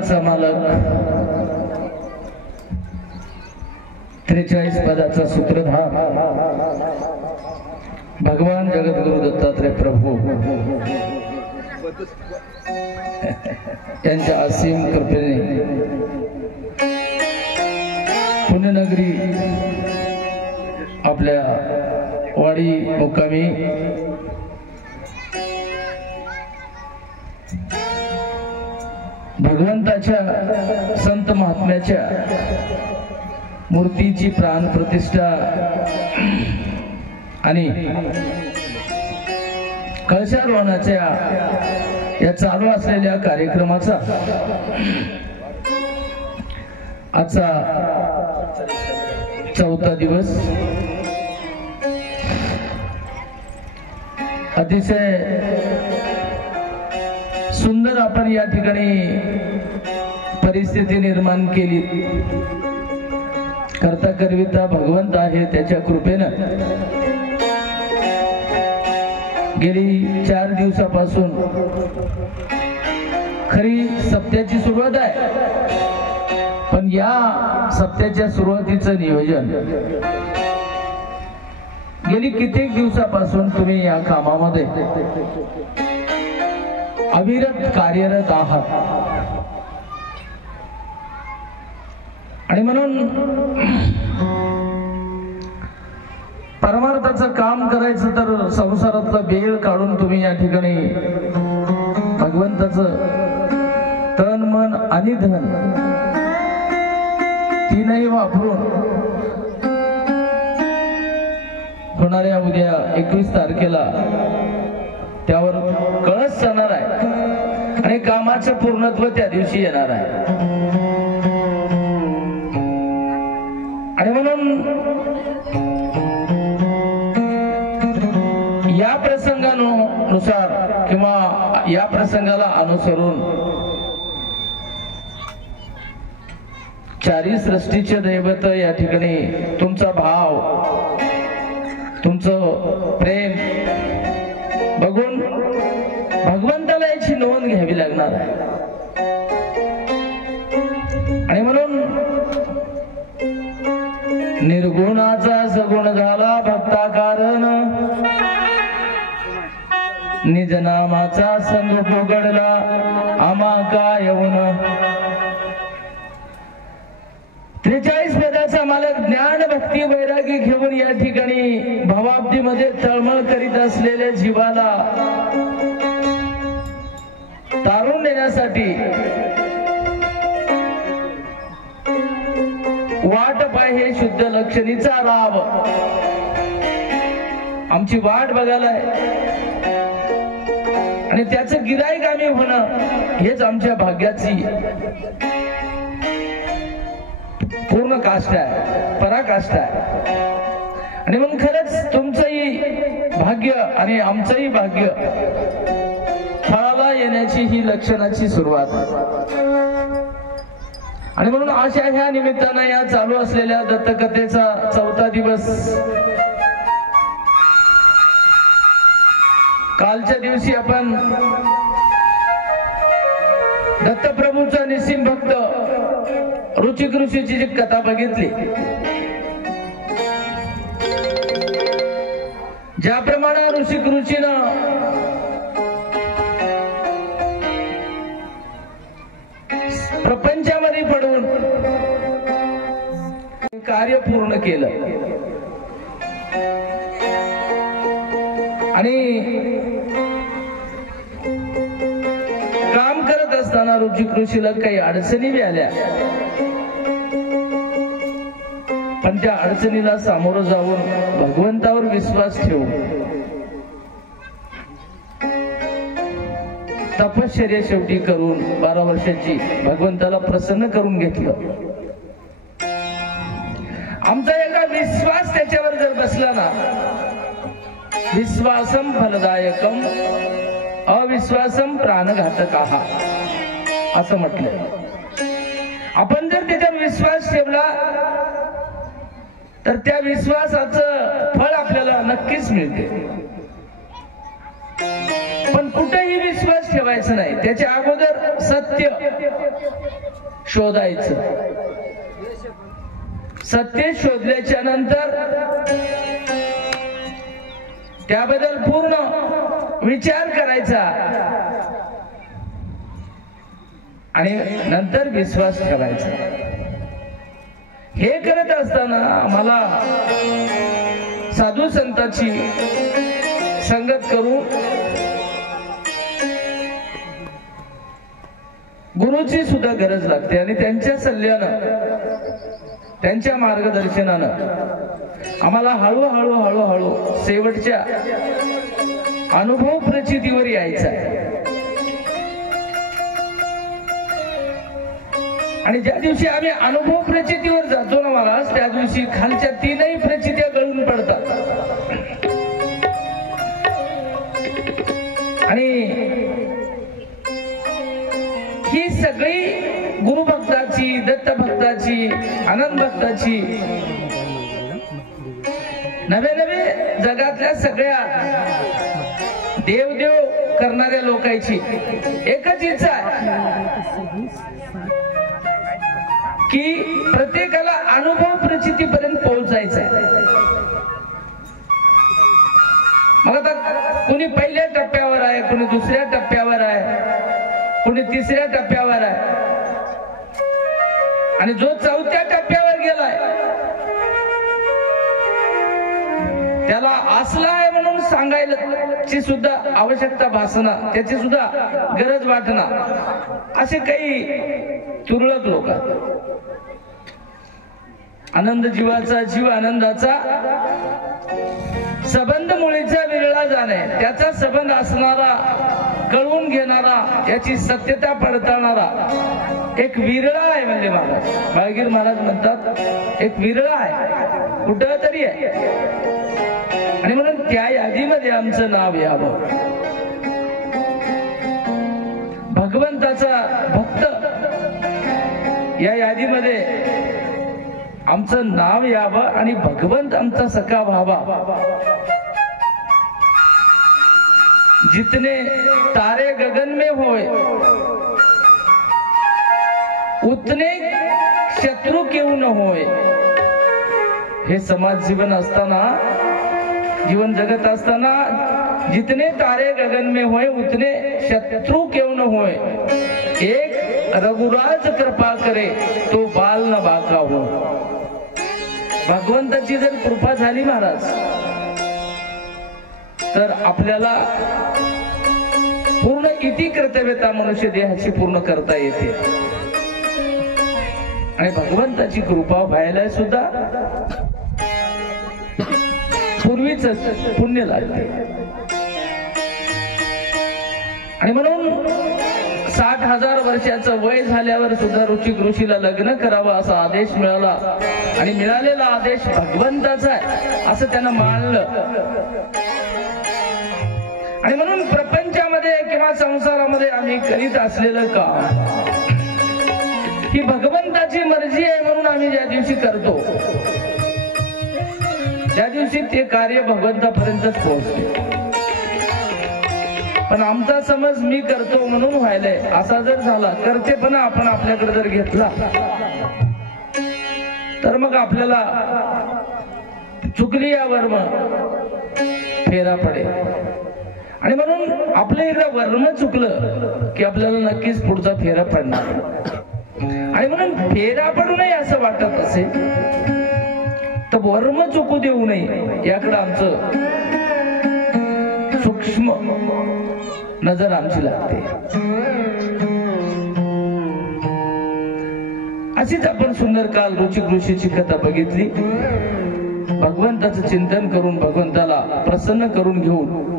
पदाचा मालक, 43 पदाचा सूत्रधार भगवान जगद्गुरु दत्तात्रय प्रभू यांच्या असीम कृपेने पुण्यनगरी आपल्या वाडी मुक्कामी भगवंताच्या संत महात्म्याच्या मूर्तीची प्राण प्रतिष्ठा आणि कळशारोहणाच्या या चालू असलेल्या कार्यक्रमाचा आजचा 4था दिवस अतिशय सुंदर आपण या ठिकाणी परिस्थिती निर्माण केली। करता करविता भगवंत आहे, त्याच्या कृपेनं गेली 4 दिवसापासून खरी सप्त्याची सुरुवात आहे, पण या सप्त्याच्या सुरुवातीचं नियोजन गेली कित्येक दिवसापासून तुम्ही या कामामध्ये अविरत कार्यरत आहात आणि म्हणून परमार्थाचं काम करायचं तर संसारातला वेळ काढून तुम्ही या ठिकाणी भगवंताचं तन मन आणि धन तीनही वापरून होणाऱ्या उद्या 21 तारखेला त्यावर कळस जाणार आहे आणि कामाचं पूर्णत्व त्या दिवशी येणार आहे। आणि म्हणून या प्रसंगानुसार किंवा या प्रसंगाला अनुसरून चारी सृष्टीचे दैवत या ठिकाणी तुमचा भाव, तुमचं प्रेम बघून भगवंताला याची नोंद घ्यावी लागणार आहे। आणि म्हणून निर्गुणाचा सगुण झाला भक्ता कारण, निज नामाचा संग पोगडला आमा काय येऊन। 43 पदाचा मालक ज्ञान भक्ती वैरागी घेऊन या ठिकाणी भवाब्दीमध्ये तळमळ करीत असलेल्या जीवाला तारून नेण्यासाठी वाट पाहे शुद्ध लक्षणीचा राव आमची वाट बघायलाय आणि त्याचं गिराईक आम्ही होणं हेच आमच्या भाग्याची पूर्ण काष्ट आहे, पराकाष्ठ आहे। आणि म्हणून खरंच तुमचंही भाग्य आणि आमचंही भाग्य फळाला येण्याची ही लक्षणाची सुरुवात। आणि म्हणून अशा ह्या निमित्तानं या चालू असलेल्या दत्तकथेचा 4था दिवस कालच्या दिवशी आपण दत्तप्रभूचा निस्सिम भक्त रुचिक ऋषीची जी कथा बघितली, ज्याप्रमाणे ऋषिक ऋषीनं प्रपंचामध्ये पडून कार्य पूर्ण केलं आणि काम करत असताना रुचिक ऋषीला काही अडचणी बी आल्या, पण त्या अडचणीला सामोरं जाऊन भगवंतावर विश्वास ठेवून तपश्चर्या शेवटी करून 12 वर्षाची भगवंताला प्रसन्न करून घेतलं। आमचा एका विश्वास त्याच्यावर जर बसला ना, विश्वासम फलदायकम अविश्वासम प्राणघातकाः असं म्हटलंय। आपण जर त्याच्यावर विश्वास ठेवला तर त्या विश्वासाचं फळ आपल्याला नक्कीच मिळते, पण कुठेही विश्वास ठेवायचा ठेवायचं नाही, त्याच्या अगोदर सत्य शोधायचं. सत्य शोधल्याच्या नंतर त्याबद्दल पूर्ण विचार करायचा आणि नंतर विश्वास ठेवायचा. हे करत असताना आम्हाला साधू संतांची संगत करून गुरुची सुद्धा गरज लागते आणि त्यांच्या सल्ल्यानं त्यांच्या मार्गदर्शनानं आम्हाला हळूहळू हळूहळू शेवटच्या अनुभव प्रचितीवर यायचं आहे. आणि ज्या दिवशी आम्ही अनुभव प्रचितीवर जातो ना महाराज, त्या दिवशी खालच्या तीनही प्रचित्या गळून पडतात. आणि ही सगळी गुरुभक्ताची, दत्तभक्ताची, आनंद भक्ताची, नवे नवे जगातल्या सगळ्या देवदेव करणाऱ्या लोकांची एकच इच्छा आहे की प्रत्येकाला अनुभव प्रचितीपर्यंत पोहोचायचं आहे. मग आता कोणी पहिल्या टप्प्यावर आहे, कोणी दुसऱ्या टप्प्यावर आहे, कोणी तिसऱ्या टप्प्यावर आहे आणि जो चौथ्या टप्प्यावर गेलाय त्याला असला आहे म्हणून सांगायची सुद्धा आवश्यकता भासणार, त्याची सुद्धा गरज वाटणार. असे काही तुरळक लोक. आनंद जीवाचा, जीव आनंदाचा संबंध मुळीचा विरळा जाणे, त्याचा संबंध असणारा, कळवून घेणारा, याची सत्यता पडताळणारा एक विरळा आहे. म्हणजे महाराज बाळगीर महाराज म्हणतात एक विरळा आहे, कुठं तरी आहे. आणि म्हणून त्या यादीमध्ये आमचं नाव यावं. भगवंताचा भक्त या यादीमध्ये आमचं नाव यावं आणि भगवंत आमचा सखा व्हावा. जितने तारे गगन में होय उतने शत्रु क्यों न होय. हे समाज जीवन असताना, जीवन जगत असताना जितने तारे गगन में होय उतने शत्रु क्यों न होय. एक रघुराज कृपा करे तो बाल न बाका हो. भगवंताची जर कृपा झाली महाराज तर आपल्याला पूर्ण इति कर्तव्यता मनुष्य देहाची पूर्ण करता येते. आणि भगवंताची कृपा व्हायला सुद्धा पूर्वीच पुण्य लागते. आणि म्हणून 60,000 वर्षाचं वय झाल्यावर सुद्धा रुचिक ऋषीला लग्न करावं असा आदेश मिळाला आणि मिळालेला आदेश भगवंताचा आहे असं त्यानं मानलं. आणि म्हणून प्रपंचामध्ये किंवा संसारामध्ये आम्ही करीत असलेलं काम ही भगवंताची मर्जी आहे म्हणून आम्ही ज्या दिवशी करतो त्या दिवशी ते कार्य भगवंतापर्यंतच पोहोचते. पण आमचा समज मी करतो म्हणून व्हायलाय असा जर झाला, करतेपणा आपण आपल्याकडे जर घेतला तर मग आपल्याला चुकली यावर मग फेरा पडेल. आणि म्हणून आपलं एकदा वर्म चुकलं की आपल्याला नक्कीच पुढचा फेरा पडणार. आणि म्हणून फेरा पडू नये असं वाटत असेल तर वर्म चुकू देऊ नये याकडे आमचं सूक्ष्म नजर आमची लागते. अशीच आपण सुंदर काल रुचिक ऋषीची कथा बघितली. भगवंताचं चिंतन करून भगवंताला प्रसन्न करून घेऊन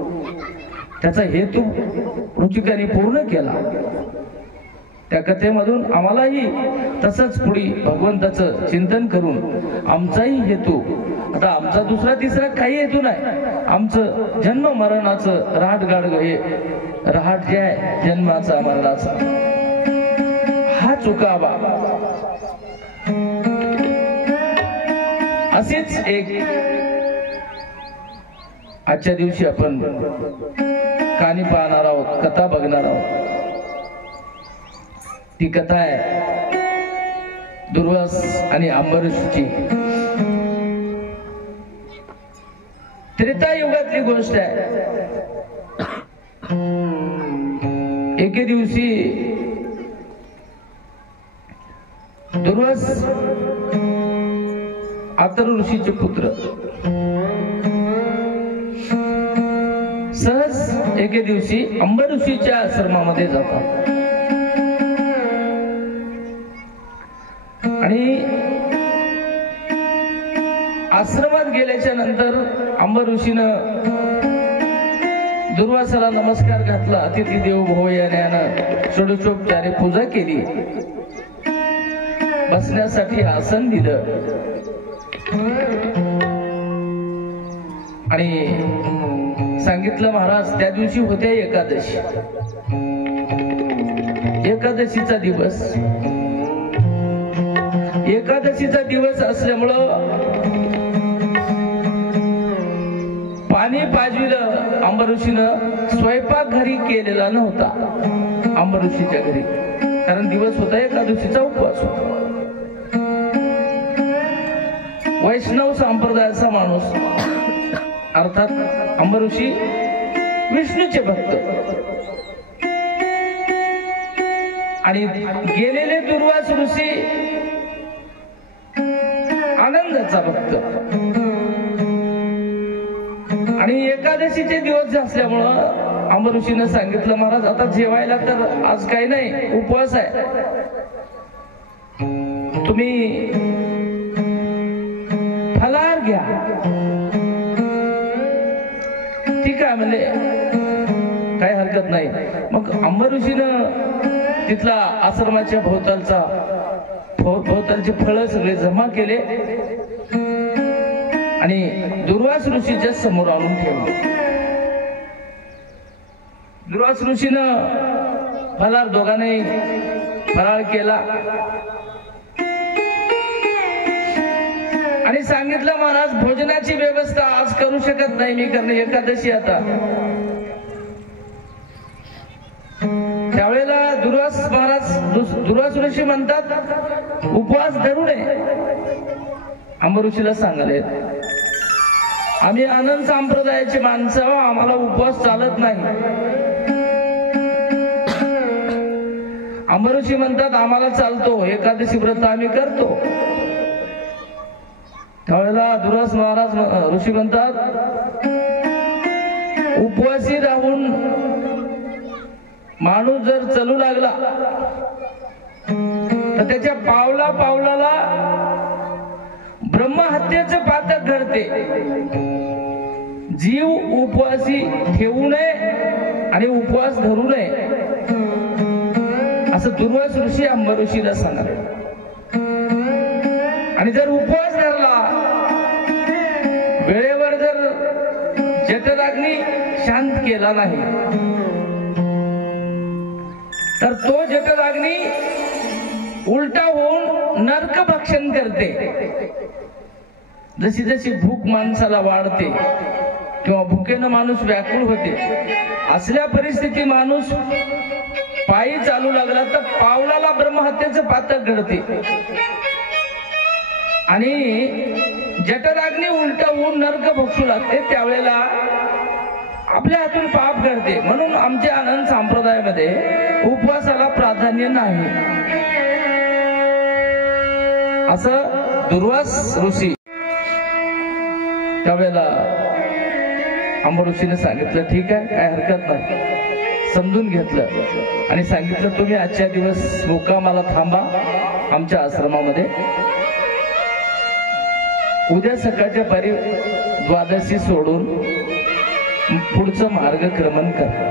त्याचा हेतू रुचिकांनी पूर्ण केला. त्या कथेमधून आम्हालाही तसंच पुढे भगवंताचं चिंतन करून आमचाही हेतू, आता आमचा दुसरा तिसरा काही हेतू नाही, आमचं जन्म मरणाचं रहाट गाडग हे रहाट जे आहे जन्माचा मरणाचा हा चुकावा. असेच एक आजच्या दिवशी आपण कानी पाहणार आहोत, कथा बघणार आहोत. ती कथा आहे दुर्वास आणि अंबरीषची. त्रेता युगातली गोष्ट आहे. एके दिवशी दुर्वास अथर्व ऋषीचे पुत्र सहज एके दिवशी अंबरीषीच्या आश्रमामध्ये जातात आणि आश्रमात गेल्याच्या नंतर अंबरीषीनं दुर्वासाला नमस्कार घातला. अतिथी देवो भव यानं षोडशोपचारे पूजा केली. बसण्यासाठी आसन दिलं आणि सांगितलं महाराज त्या दिवशी होत्या एकादशी. एकादशीचा दिवस. एकादशीचा दिवस असल्यामुळं पाणी पाजविलं. अंबरीषीनं स्वयंपाक घरी केलेला नव्हता अंबरीषीच्या घरी, कारण दिवस होता एकादशीचा, उपवास होता. वैष्णव संप्रदायाचा माणूस अर्थात अंबरीषी विष्णूचे भक्त आणि गेलेले दुर्वास ऋषी आनंदाचा भक्त. आणि एकादशीचे दिवस असल्यामुळं अंबरीषीनं सांगितलं महाराज आता जेवायला तर आज काही नाही, उपवास आहे, तुम्ही फलाहार घ्या. ठीक आहे म्हणले, काही हरकत नाही. मग अंबरीषीनं तिथला आश्रमाच्या भोवतालचे फळ सगळे जमा केले आणि दुर्वास ऋषीच्या समोर आणून ठेवले. दुर्वास ऋषीनं फलाहार दोघांनी फराळ केला आणि सांगितलं महाराज भोजनाची व्यवस्था आज करू शकत नाही मी, कारण एकादशी आता. त्यावेळेला दुर्वास ऋषी म्हणतात उपवास धरू नये. अंबरीषीला सांगाले आम्ही आनंद संप्रदायाची माणसं, आम्हाला उपवास चालत नाही. अंबरीषी म्हणतात आम्हाला चालतो, एकादशी व्रत आम्ही करतो. त्यावेळेला दुर्वास महाराज ऋषी म्हणतात उपवासी राहून माणूस जर चालू लागला तर त्याच्या पावला पावलाला ब्रह्महत्येचं पातक घडते. जीव उपवासी ठेवू नये आणि उपवास धरू नये असं दुर्वास ऋषी अंबरीषीला सांगले. आणि जर उपवास धरला, वेळेवर जर जठराग्नी शांत केला नाही तर तो जठराग्नी उलटा होऊन नरक भक्षण करते. जशी जशी भूक माणसाला वाढते किंवा भुकेनं माणूस व्याकुळ होते, असल्या परिस्थिती माणूस पायी चालू लागला तर पावलाला ब्रह्महत्येचं पातक घडते आणि जठराग्नी उलटा होऊन नरक भक्षू लागते. त्यावेळेला आपल्या हातून पाप घडते. म्हणून आमच्या आनंद संप्रदायामध्ये उपवासाला प्राधान्य नाही असं दुर्वास ऋषी. त्यावेळेला अंबरीषीने सांगितलं ठीक आहे, काय हरकत नाही. समजून घेतलं आणि सांगितलं तुम्ही आजच्या दिवस मुक्कामाला थांबा आमच्या आश्रमामध्ये. उद्या सकाळच्या पारी द्वादशी सोडून पुढचं मार्गक्रमण करा.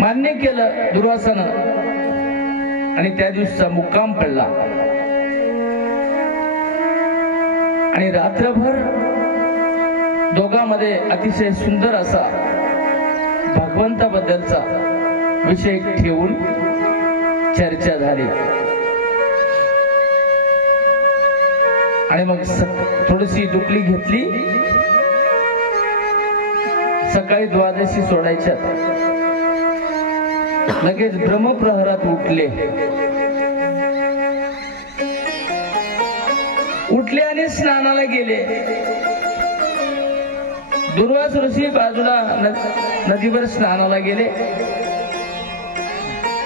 मान्य केलं दुर्वासानं आणि त्या दिवसाचा मुक्काम पडला. आणि रात्रभर दोघांमध्ये अतिशय सुंदर असा भगवंताबद्दलचा विषय ठेवून चर्चा झाली. आणि मग थोडीशी दुखली घेतली. सकाळी द्वादशी सोडायच्या लगेच ब्रह्मप्रहरात उठले आणि स्नानाला गेले. दुर्वास ऋषी बाजूला नदीवर स्नानाला गेले.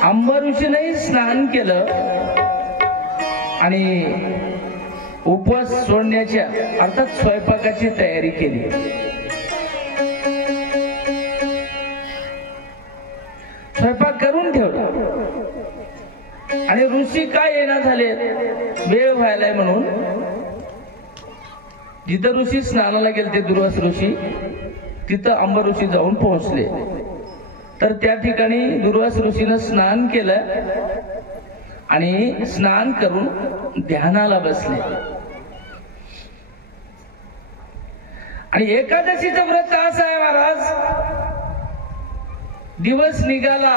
अंबर ऋषीनेही स्नान केलं आणि उपवास सोडण्याच्या अर्थात स्वयंपाकाची तयारी केली. स्वयंपाक करून ठेवला आणि ऋषी काय येणार झाले, वेळ व्हायलाय म्हणून जिथं ऋषी स्नानाला गेले दुर्वास ऋषी तिथं अंबर ऋषी जाऊन पोहोचले. तर त्या ठिकाणी दुर्वास ऋषीनं स्नान केलं आणि स्नान करून ध्यानाला बसले. आणि एकादशीचं व्रत असं आहे महाराज, दिवस निघाला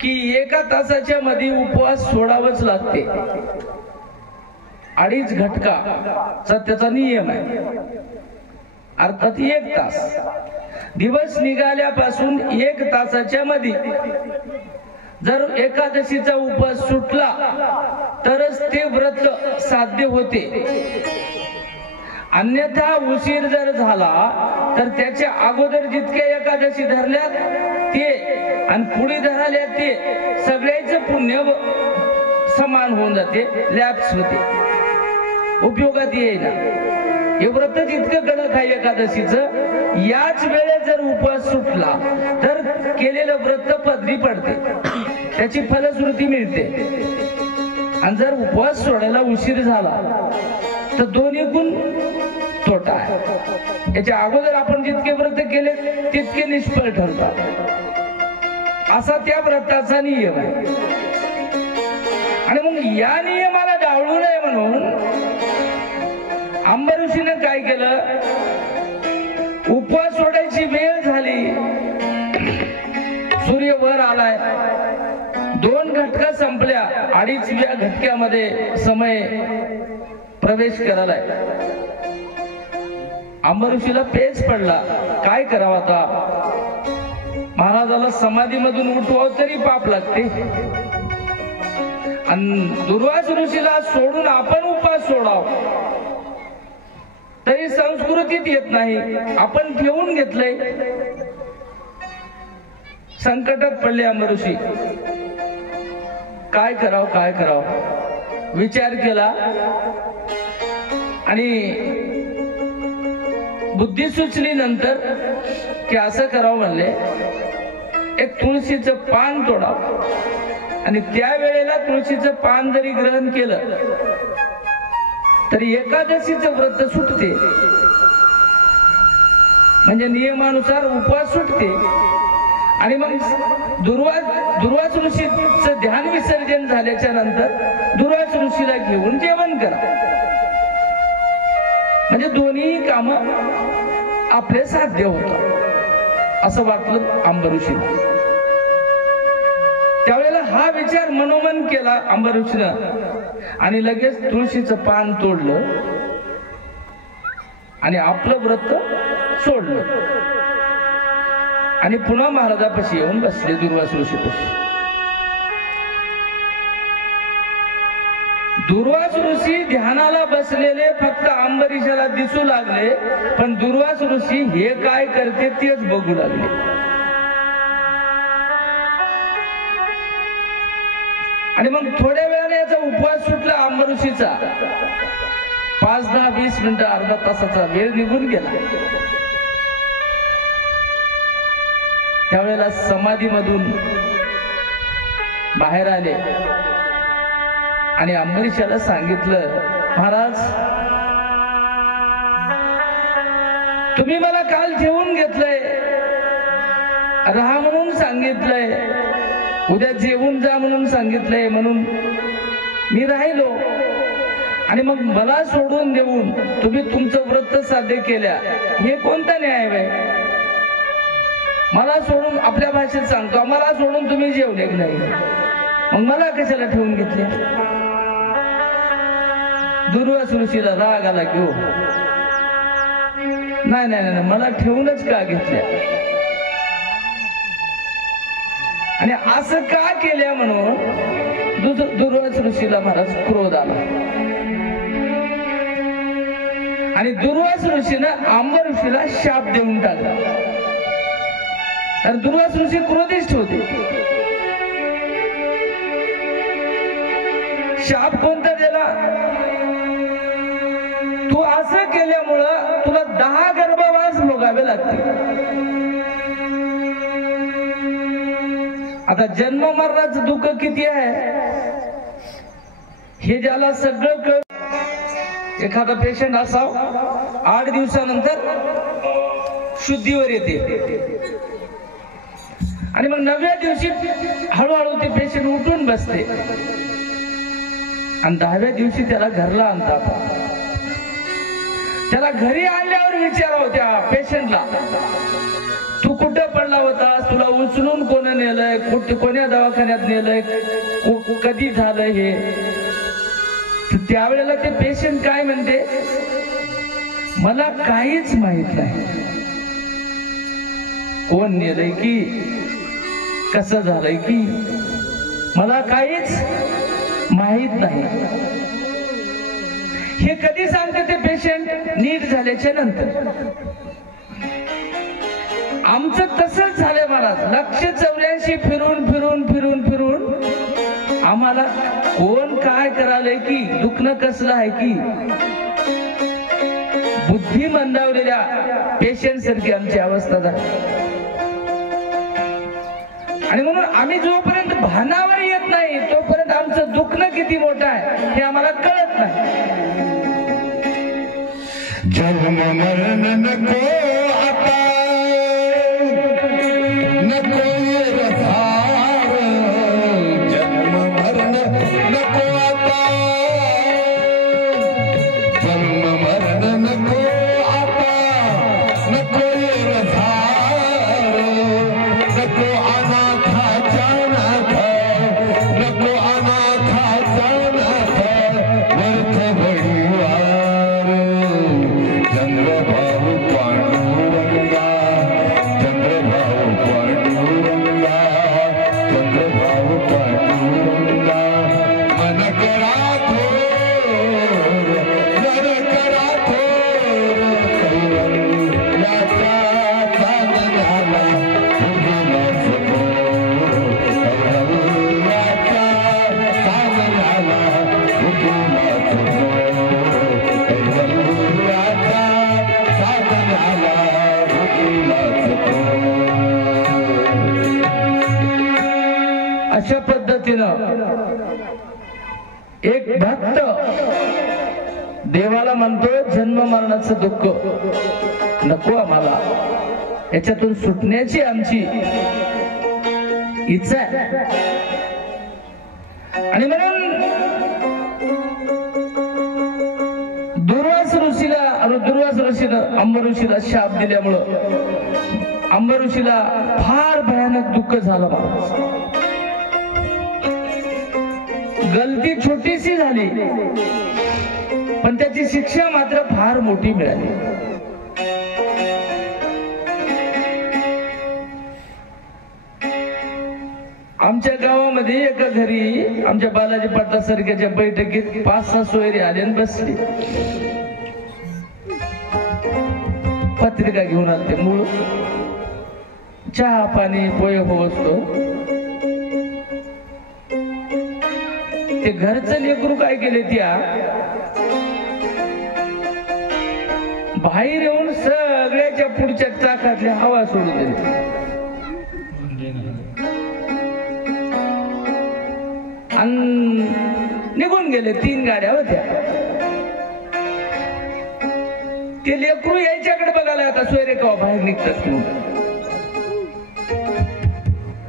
की 1 तासाच्या मध्ये उपवास सोडावंच लागते. 2.5 घटकाचा त्याचा नियम आहे, अर्थात 1 तास. दिवस निघाल्यापासून 1 तासाच्या मध्ये जर एकादशीचा उपवास सुटला तरच ते व्रत साध्य होते. अन्यथा उशीर जर झाला तर त्याच्या अगोदर जितक्या एकादशी धरल्यात ते आणि पुढे धरल्या ते सगळ्याचं पुण्य समान होऊन जाते, लॅप्स होते, उपयोगात येईना. हे व्रत जितकं कडक आहे एकादशीचं, याच वेळेत जर उपवास सुटला तर केलेलं व्रत पदरी पडते, त्याची फलश्रुती मिळते. आणि जर उपवास सोडायला उशीर झाला तर दोन्ही गुण तोटा आहे. याच्या अगोदर आपण जितके व्रत केले तितके निष्फळ ठरतात, असा त्या व्रताचा नियम आहे. आणि मग या नियमाला डावळू नये म्हणून अंबर ऋषीनं काय केलं, उपवास सोडायची वेळ झाली, सूर्य वर आलाय, 2 घटका संपल्या, 2.5व्या घटक्यामध्ये समय प्रवेश करायलाय. अंबर ऋषीला पेच पडला, काय करावं आता. महाराजाला समाधीमधून उठवावं तरी पाप लागते आणि दुर्वास ऋषीला सोडून आपण उपवास सोडाव तरी संस्कृतीत येत नाही, आपण ठेवून घेतलंय. संकटात पडले अंबर ऋषी, काय करावं विचार केला आणि बुद्धी सुचली नंतर की असं करावं म्हणले, एक तुळशीचं पान तोडावं आणि त्यावेळेला तुळशीचं पान जरी ग्रहण केलं तरी एकादशीचं व्रत सुटते, म्हणजे नियमानुसार उपवास सुटते. आणि मग दुर्वास ऋषीचं ध्यान विसर्जन झाल्याच्या नंतर दुर्वास ऋषीला घेऊन जेवण करा, म्हणजे दोन्ही काम आपले साध्य होतात असं वाटलं अंबर ऋषीला. त्यावेळेला हा विचार मनोमन केला अंबर ऋषीनं आणि लगेच तुळशीचं पान तोडलं आणि आपलं व्रत सोडलं आणि पुन्हा महाराजापाशी येऊन बसले दुर्वास ऋषीपाशी. दुर्वास ऋषी ध्यानाला बसलेले फक्त अंबरीशाला दिसू लागले, पण दुर्वास ऋषी हे काय करते तेच बघू लागले. आणि मग थोड्या वेळाने याचा उपवास सुटला अंबर ऋषीचा. 5, 10, 20 मिनिटं, अर्धा तासाचा वेळ निघून गेला. त्यावेळेला समाधीमधून बाहेर आले आणि अंबरीशाला सांगितलं, महाराज तुम्ही मला काल ठेवून घेतलंय, राहा म्हणून सांगितलंय, उद्या जेवून जा म्हणून सांगितलंय, म्हणून मी राहिलो आणि मग मला सोडून देऊन तुम्ही तुमचं व्रत साध्य केल्या, हे कोणता न्याय आहे. मला सोडून, आपल्या भाषेत सांगतो, मला सोडून तुम्ही जेवले नाही, मग मला कशाला ठेवून घेतले. दुर्वास ऋषीला राग आला की हो, नाही, मला ठेवूनच का घेतल्या. आणि असं का केल्या म्हणून दुर्वास ऋषीला महाराज क्रोध आला आणि दुर्वास ऋषीनं आंब ऋषीला शाप देऊन टाकला. आणि दुर्वास ऋषी क्रोधिष्ठ होते. शाप कोणता दिला? तू असं केल्यामुळं तुला 10 गर्भवास भोगावे लागतील. आता जन्म मरणाचं दुःख किती आहे हे ज्याला सगळं कळ. एखादा पेशंट असाव 8 दिवसानंतर शुद्धीवर येते आणि मग 9व्या दिवशी हळूहळू ते पेशंट उठून बसते आणि 10व्या दिवशी त्याला घरला आणतात. त्याला घरी आणल्यावर विचारावं त्या पेशंटला, तू कुठं पडला होतास, तुला उचलून कोण नेलंय, कोण्या दवाखान्यात नेलंय, कधी झालं हे. त्यावेळेला ते पेशंट काय म्हणते, मला काहीच माहित नाही, कोण नेलंय की कसं झालंय की मला काहीच माहित नाही. हे कधी सांगते ते पेशंट? नीट झाल्याच्या नंतर. आमचं तसंच झालंय महाराज. 184 फिरून फिरून फिरून फिरून आम्हाला कोण काय करायलंय की दुखणं कसलं आहे की बुद्धी मंदावलेल्या पेशंट सारखी आमची अवस्था झाली. आणि म्हणून आम्ही जोपर्यंत भानावर येत नाही तोपर्यंत आमचं दुखणं किती मोठं आहे हे आम्हाला कळत नाही. जन्म मरण नको आता, नको ये रसार. जन्म मरण नको आता, जन्म मरण नको आता, नको ये रसार. नको अनाथाचा नाथ, नको अनाथाचा नाथ, व्यर्थ बळीवार. चंद्रभाऊ पांडुरंगा, चंद्रभाऊ पांडुरंगा, चंद्रभाऊ पांडुरंगा. मन करा थोर, नर करा थोर. कैवल्याचा साधनाला भुगीलाच मोर. कैवल्याचा साधनाला भुगीलाच मोर. कैवल्याचा साधनाला भुगीलाच मोर. अशा पद्धतीनं एक भक्त देवाला म्हणतो, जन्म मरणाचं दुःख नको आम्हाला, याच्यातून सुटण्याची आमची इच्छा आहे. आणि म्हणून दुर्वास ऋषीनं अंब ऋषीला शाप दिल्यामुळं अंब ऋषीला फार भयानक दुःख झालं. गलती छोटीशी झाली पण त्याची शिक्षा मात्र फार मोठी मिळाली. आमच्या गावामध्ये एका घरी आमच्या बालाजी पाटला सारख्याच्या बैठकीत 5-6 सोयरे आले आणि बसले. पत्रिका घेऊन आले. मूळ चहा पाणी पोहे हो असतो. ते घरचं लेकरू काय केले, त्या बाहेर येऊन सगळ्याच्या पुढच्या चाकातल्या हवा सोडून दिली आणि निघून गेले. 3 गाड्या होत्या. ते लेकरू यायच्याकडे बघायला आता सोयरे केव्हा बाहेर निघतात म्हणून.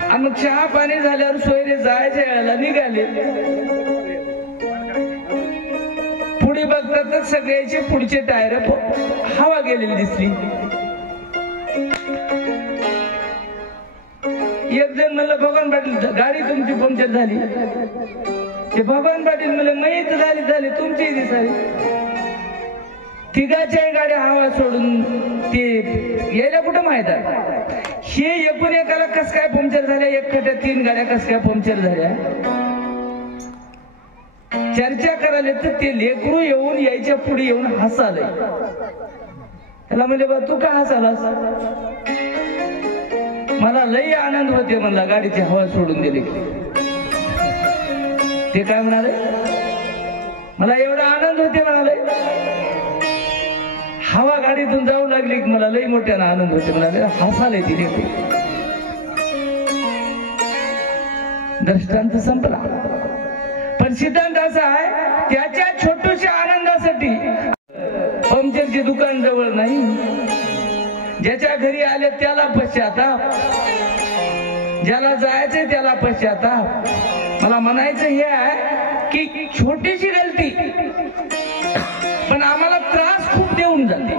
आणि मग चहा पाणी झाल्यावर सोयरे जायच्या वेळेला निघाले. पुढे बघतात सगळ्याचे पुढचे टायर हवा गेलेली दिसली. एक जण म्हणलं, भगवान पाटील गाडी तुमची पंक्चर झाली. ते भगवान पाटील म्हणलं, माहीत झाली तुमची दिसाली. तिघाच्याही गाड्या हवा सोडून ते यायला कुठं माहित आहे. हे एकूण एकाला कस काय पंक्चर झाल्या, एक खट्या 3 गाड्या कस काय पंक्चर झाल्या चर्चा करायला तर ते लेकरू येऊन यायच्या पुढे येऊन हसालय. त्याला म्हणजे बा तू का हसालास? मला लई आनंद होते म्हणला गाडीची हवा सोडून दिली की. ते काय म्हणाले, मला एवढा आनंद होते म्हणाले, हवा गाडीतून जाऊ लागली की मला लई मोठ्यानं आनंद होते म्हणाले. हसाले ती लेकरू. दृष्टांत संपला. पण सिद्धांत असा आहे, त्याच्या छोट्याशा आनंदासाठी पंक्चरची दुकान जवळ नाही. ज्याच्या घरी आले त्याला पश्चाताप, ज्याला जायचंय त्याला पश्चाताप. मला म्हणायचं हे आहे की छोटीशी गलती पण आम्हाला त्रास खूप देऊन जाते.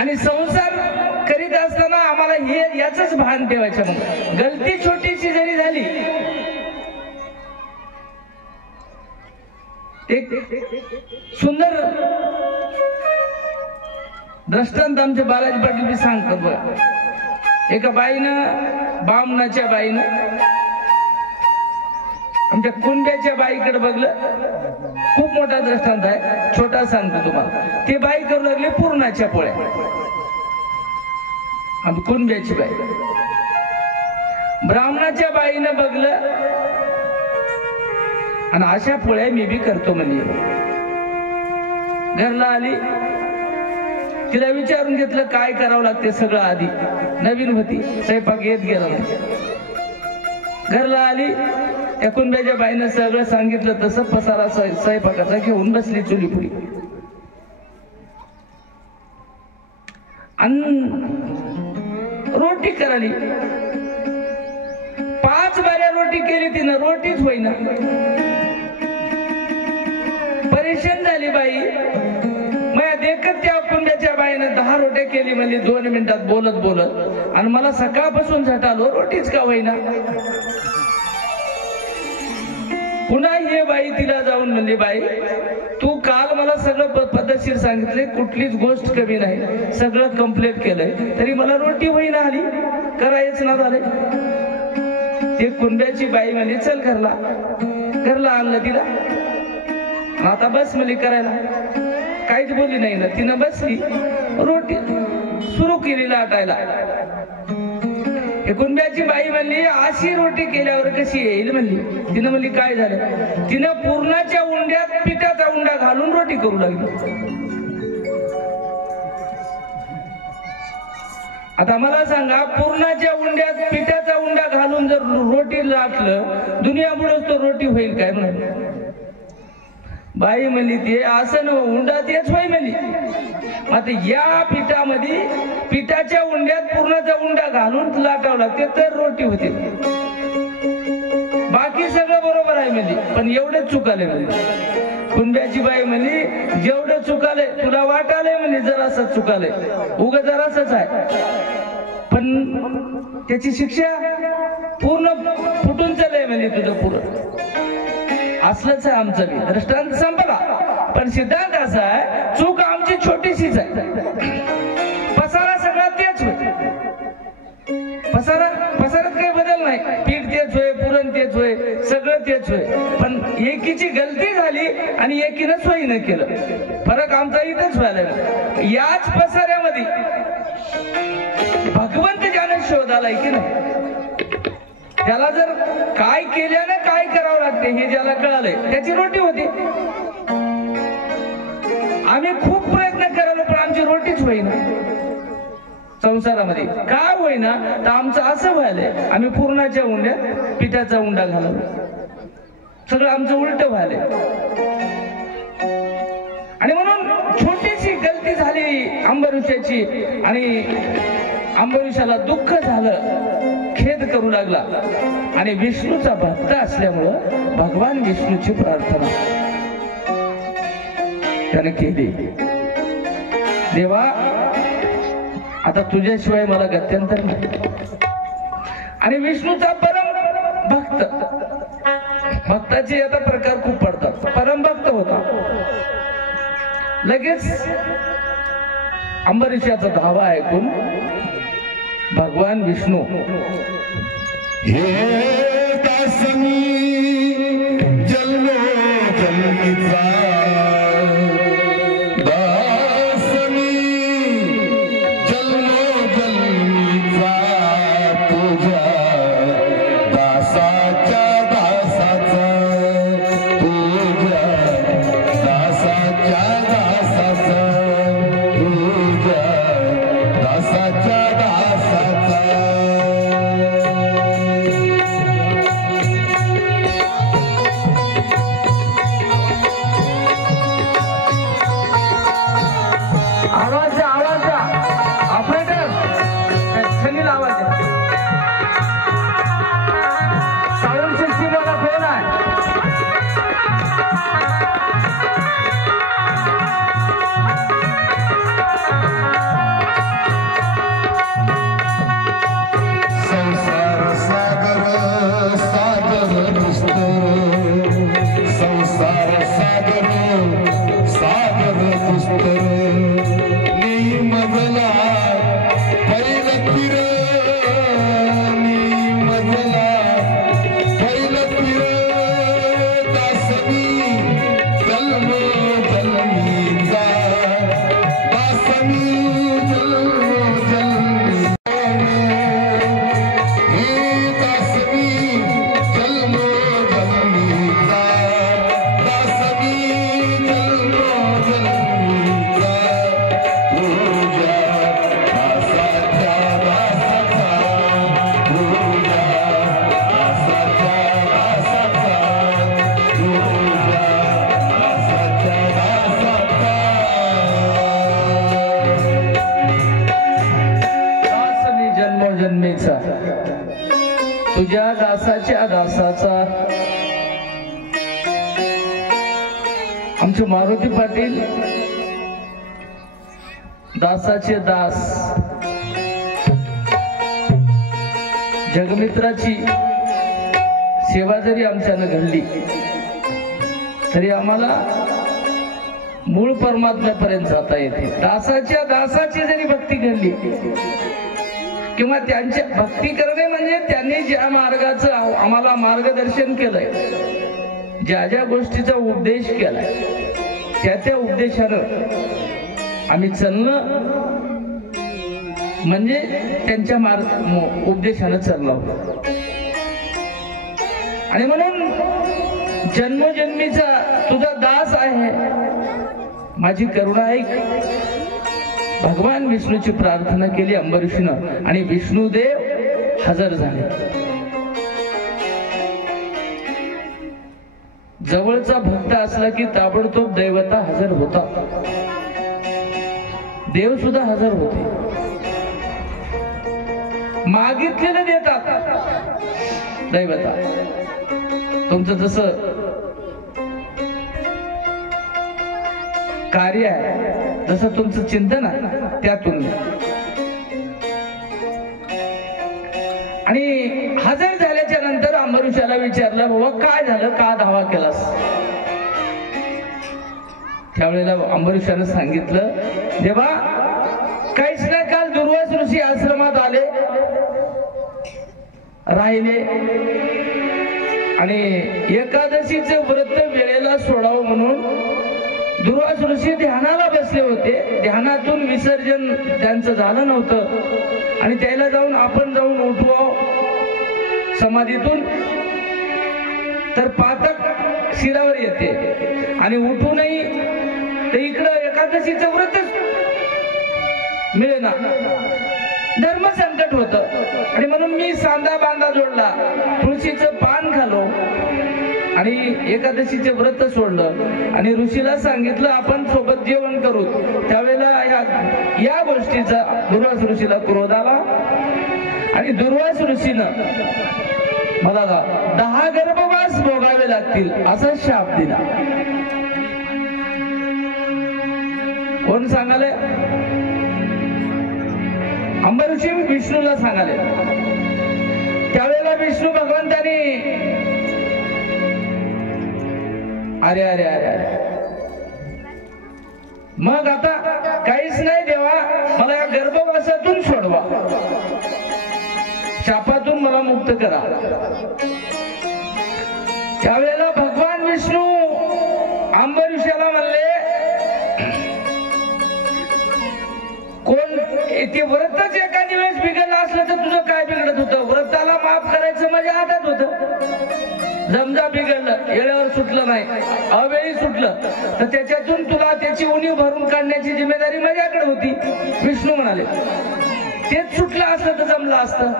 आणि संसार करीत असताना आम्हाला हे याच भान ठेवायचं. मग गलती छोटीशी जरी झाली, एक सुंदर दृष्टांत आमचे बालाजी पाटील बी सांगतात बघा. एका बाईनं, बामणाच्या बाईनं आमच्या कुंड्याच्या बाईकडे बघलं. खूप मोठा दृष्टांत आहे, छोटा सांगतो तुम्हाला. ते बाई करू लागले पुरणाच्या पोळ्या. आमची कुंड्याची बाई ब्राह्मणाच्या बाईनं बघलं आणि अशा पोळ्या मी बी करतो म्हणजे. घरला आली, तिला विचारून घेतलं काय करावं लागते सगळं. आधी नवीन होती, स्वयंपाक येत गेला नाही. घरला आली, एकुंब्याच्या बाईनं सगळं सांगितलं तसं पसारा स्वयंपाकाचा घेऊन बसली चुलीपुडी. रोटी कराली. 5 बाऱ्या रोटी केली तिनं, रोटीच होईना. परेशान झाली बाई. मग देखत त्या कुंड्याच्या बाईनं 10 रोट्या केली म्हणली 2 मिनिटात बोलत बोलत. आणि मला सकाळपासून झटालो रोटीच का होईना. पुन्हा हे बाई तिला जाऊन म्हणली, बाई तू काल मला सगळं पद्धतशीर सांगितले, कुठलीच गोष्ट कमी नाही, सगळं कंप्लीट केलंय, तरी मला रोटी होईना आली, करायच ना झाले. ते कुंड्याची बाई म्हणली चल घरला आणलं तिला. आता बस म्हणली करायला. काहीच बोलली नाही ना. तिनं बसली, रोटी सुरू केली लाटायला. कुंड्याची बाई म्हणली अशी रोटी केल्यावर कशी येईल म्हणली. तिनं म्हणली काय झालं. तिनं पूर्णाच्या उंड्यात पिठाचा उंडा घालून रोटी करू लागली. आता मला सांगा, पूर्णाच्या उंड्यात पिठाचा उंडा घालून जर रोटी लाटलं, दुनियामुळेच तो रोटी होईल काय म्हणून. बाई म्हणली ते असं न उंडा तेच होय म्हणली. आता या पिठामध्ये पिठाच्या उंड्यात पूर्णाचा उंडा घालून लाटावं लागते तर रोटी होते. बाकी सगळं बरोबर आहे म्हणली, पण एवढंच चुकाले म्हणली. कुंड्याची बाई म्हणली जेवढं चुकाले तुला वाटालंय म्हणली, जरासं चुकाले, उग जरासच आहे, पण त्याची शिक्षा पूर्ण फुटून चालय म्हणली तुझं पुरं. असलंच आहे आमचं बी. दृष्टांत संपला. पण सिद्धांत असा आहे, चूक आमची छोटीशीच आहे. पसारा सगळा तेच होत. पसारात काही बदल नाही. पीठ तेच होय, पुरण तेच होय, सगळं तेच होय. पण एकीची गलती झाली आणि एकीनं सोयीनं केलं. फरक आमचा इथंच व्हायला. याच पसाऱ्यामध्ये भगवंत ज्याने शोध आलाय की नाही, त्याला जर काय केल्यानं काय करावं लागते हे ज्याला कळालंय त्याची रोटी होती. आम्ही खूप प्रयत्न करायला पण आमची रोटीच होईना. संसारामध्ये काय होईना तर आमचं असं व्हायलंय, आम्ही पूर्णाच्या उंड्यात पिठाचा उंडा घालावं, सगळं आमचं उलट व्हायलंय. आणि म्हणून छोटीशी गलती झाली अंबरीषाची आणि अंबरीषाला दुःख झालं, खेद करू लागला. आणि विष्णूचा भक्त असल्यामुळं भगवान विष्णूची प्रार्थना त्याने केली. देवा आता तुझ्याशिवाय मला गत्यंतर नाही. आणि विष्णूचा परम भक्त, भक्ताचे आता प्रकार खूप पडतात. परम भक्त होता, लगेच अंबरीशाचा धावा ऐकून भगवान विष्णू हे दासनी जन्मो जन्मीचा दासनी जन्मो जन्मीचा तुझ्या दासाच्या दासाचा तुझ्या दासाच्या दासाचा तुझ्या दासाच्या दासाचा आवाज द्या ऑपरेटर सनील आवाज द्या साऊंड सिस्टीम वाला कोण आहे संसार सागर सागर पुस्तर संसार सागर सागर पुस्तर नी मजला पैल फिर नी मजला पैल फिर दासनी जन्म जन्मीचा दासनी जन्म जन्मीचा हे दासनी जन्म जन्मीचा दासनी जन्म जन्मीचा तुझ्या दासाच्या दासाचा तुझ्या दासाच्या दासाचा तुझ्या दासाच्या दासाचा दासनी जन्मोजन्मीचा तुझ्या दासाच्या दासाचा आमचे मारुती पाटील दासाचे दास जगमित्राची सेवा जरी आमच्यानं घडली तरी आम्हाला मूळ परमात्म्यापर्यंत जाता येते. दासाच्या दासाची जरी भक्ती घडली किंवा त्यांच्या भक्ती करणे म्हणजे त्यांनी ज्या मार्गाचं आम्हाला मार्गदर्शन केलंय, ज्या ज्या गोष्टीचा उपदेश केलाय त्या उपदेशानं आम्ही चालणं म्हणजे त्यांच्या उपदेशानं चाललो. आणि म्हणून जन्मोजन्मीचा तुझा दास आहे, माझी करुणा ऐक. भगवान विष्णूची प्रार्थना केली अंबरीषनं आणि विष्णुदेव हजर झाले. जवळचा भक्त असला की ताबडतोब दैवता हजर होता, देव सुद्धा हजर होते. मागितलेलं देतात दैवता. तुमचं जसं कार्य आहे, जसं तुमचं चिंतन आहे त्यातून. आणि हजर झाल्याच्या नंतर अंबरीषाला विचारलं, बाबा काय झालं, का धावा केलास? त्यावेळेला अंबरीषानं सांगितलं, देवा काहीच नाही, काल दुर्वास ऋषी आश्रमात आले राहिले आणि एकादशीचे व्रत वेळेला सोडावं म्हणून दुर्वास ऋषी ध्यानाला बसले होते. ध्यानातून विसर्जन त्यांचं झालं नव्हतं आणि त्याला जाऊन आपण जाऊन उठवावं समाधीतून, तर पातक शिरावर येते आणि उठूनही तर इकडं एकादशीचं व्रतच मिळेना, धर्म संकट होत. आणि म्हणून मी सांदा बांधा जोडला, तुळशीचं पान खालो आणि एकादशीचे व्रत सोडलं आणि ऋषीला सांगितलं आपण सोबत जेवण करू. त्यावेळेला या गोष्टीचा दुर्वास ऋषीला क्रोध आला आणि दुर्वास ऋषीनं मला 10 गर्भवास भोगावे लागतील असा शाप दिला. कोण सांगाले? अंबरीषी विष्णूला सांगाले. त्यावेळेला विष्णू भगवंतानी अरे अरे अरे अरे मग आता काहीच नाही देवा, मला या गर्भवासातून सोडवा, शापातून मला मुक्त करा. त्यावेळेला भगवान विष्णू अंबरीषाला म्हणले, कोण ते व्रतच एखादी वेळेस बिघडलं असलं तर तुझं काय बिघडत होतं? व्रताला माफ करायचं माझ्या हातात होतं. समजा बिघडलं, वेळेवर सुटलं नाही, अवेळी सुटलं, तर त्याच्यातून तुला त्याची उणीव भरून काढण्याची जिम्मेदारी माझ्याकडे होती. विष्णू म्हणाले, तेच सुटलं असतं तर जमलं असतं.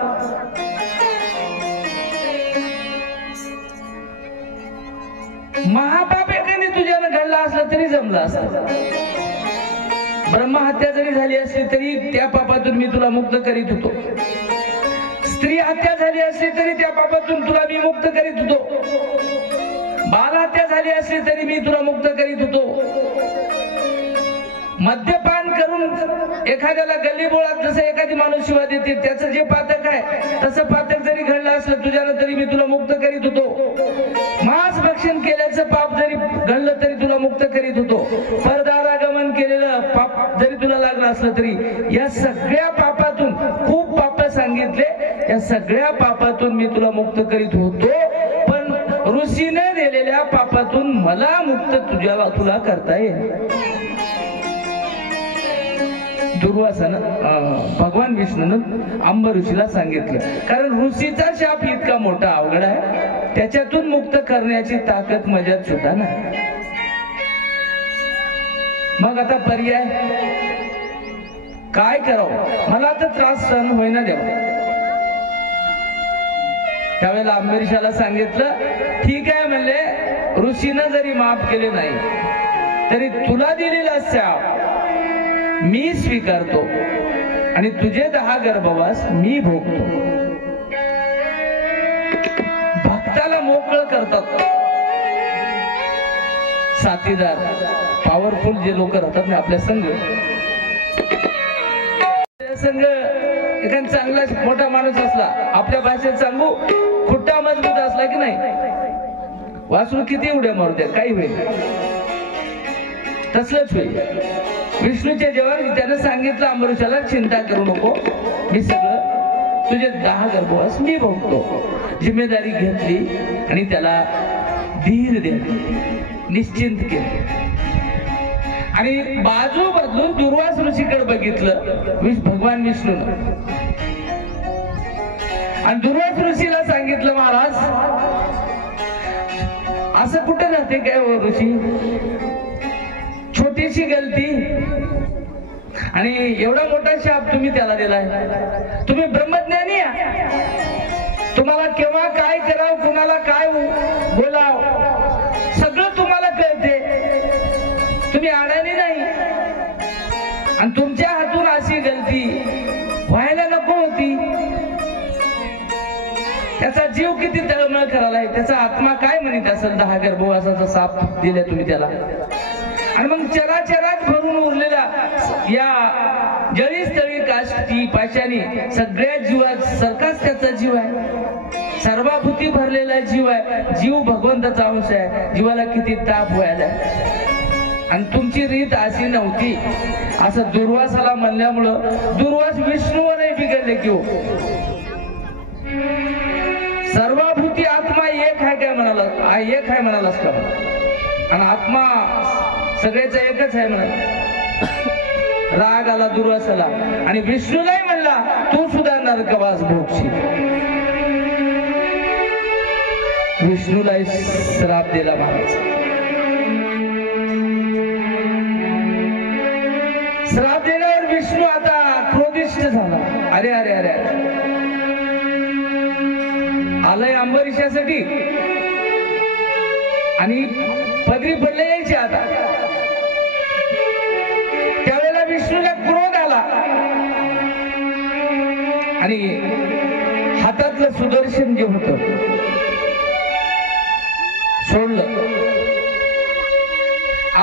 महापाप एकाने तुझ्यानं घडला असला तरी जमलं असतं. ब्रह्महत्या जरी झाली असली तरी त्या पापातून मी तुला मुक्त करीत होतो. स्त्री हत्या झाली असली तरी त्या पापातून तुला मी मुक्त करीत होतो. बालहत्या झाली असली तरी मी तुला मुक्त करीत होतो. मद्यपान करून एखाद्याला गल्लीबोळात जसं एखादी माणूस शिवा देते त्याचं जे पातक आहे तसं पातक जरी घडलं असलं तुझ्यानं तरी मी तुला मुक्त करीत होतो. मांस भक्षण केल्याचं पाप जरी घडलं तरी तुला मुक्त करीत होतो. परदारागमन केलेलं पाप जरी तुला लागलं असलं तरी या सगळ्या पापातून, खूप पाप सांगितले, या सगळ्या पापातून मी तुला मुक्त करीत होतो. पण ऋषीने दिलेल्या पापातून मला मुक्त तुला करता येईल. दुर्वासन भगवान विष्णूनं अंब ऋषीला सांगितलं, कारण ऋषीचा शाप इतका मोठा अवघड आहे, त्याच्यातून मुक्त करण्याची ताकद माझ्यात सुद्धा नाही. मग आता पर्याय काय करावं? मला तर त्रास सहन होईना द्यावा. त्यावेळेला अंबरीषाला सांगितलं, ठीक आहे म्हणले, ऋषीनं जरी माफ केले नाही तरी तुला दिलेला शाप मी स्वीकारतो आणि तुझे 10 गर्भवास मी भोगतो. भक्ताला मोकळं करतात साथीदार, पॉवरफुल जे लोक राहतात ना आपल्या संघ, एखादा चांगला मोठा माणूस असला, आपल्या भाषेत सांगू, खुट्टा मजबूत असला की नाही, वासरू किती उड्या मारू द्या काही होईल, तसलंच होईल. विष्णूच्या जेव्हा त्यानं सांगितलं अंबरीषाला, चिंता करू नको, मी सगळं तुझे 10 गर्भवास मी भोगतो. जिम्मेदारी घेतली आणि त्याला धीर दिला, निश्चिंत केलं आणि बाजू बदलून दुर्वास ऋषीकडे बघितलं भगवान विष्णूनं. आणि दुर्वास ऋषीला सांगितलं, महाराज असं कुठे राहते काय हो ऋषी, छोटीशी गलती आणि एवढा मोठा शाप तुम्ही त्याला दिलाय. तुम्ही ब्रह्मज्ञानी आहे, तुम्हाला केव्हा काय करावं, कुणाला काय बोलाव सगळं तुम्हाला कळते, तुम्ही अडाणी नाही. आणि तुमच्या हातून अशी गलती व्हायला नको होती. त्याचा जीव किती तळमळ करायला, त्याचा आत्मा काय म्हणत असेल, 10 गर्भवासाचा साप दिला तुम्ही त्याला. आणि मग चराचरात भरून उरलेला या जळीस्थळी काष्टी पाशानी सगळ्या जीवात सरकाच त्याचा जीव आहे, सर्वाभूती भरलेला जीव आहे. जीव भगवंताचा अंश आहे, जीवाला किती ताप व्हायला. आणि तुमची रीत अशी नव्हती असं दुर्वासाला म्हणल्यामुळं दुर्वास विष्णूवरही बिघडले की हो. सर्वाभूती आत्मा एक आहे काय म्हणाला, एक आहे म्हणालास का, आणि आत्मा सगळ्याच एकच आहे म्हणा. राग आला दुर्वासाला आणि विष्णूलाही म्हणला, तू सुद्धा नरकवास भोगशील. विष्णूलाही श्राप दिला महाराज. श्राप दिल्यावर विष्णू आता क्रोधिष्ठ झाला. अरे अरे अरे आलंय अंबरीषासाठी आणि पदरी पडले यायचे आता. त्यावेळेला विष्णूला क्रोध आला आणि हातातलं सुदर्शन जे होत सोडलं.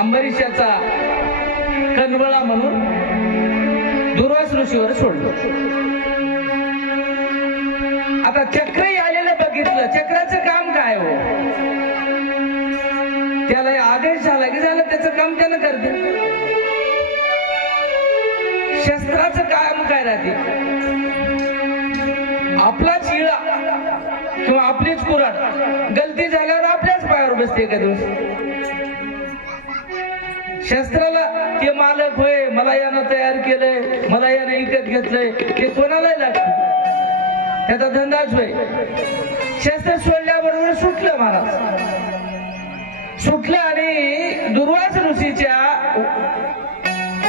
अंबरीषाचा कनवळा म्हणून दुर्वास ऋषीवर सोडलं. आता चक्रही आलेलं बघितलं. चक्राचं काम काय हो, त्याला आदेश झाला की झालं त्याचं काम त्यानं करते. शस्त्राचं काम काय राहते? आपलाच इळा किंवा आपलीच कुऱ्हाड गलती झाल्यावर आपल्याच पायावर बसते का दिवस. शस्त्राला ते मालक होय, मला यानं तयार केलंय, मला यानं विकत घेतलंय, ते कोणालाही लागतं, त्याचा धंदाच होय. शस्त्र सोडल्याबरोबर सुटलं महाराज, सुटलं आणि दुर्वास ऋषीच्या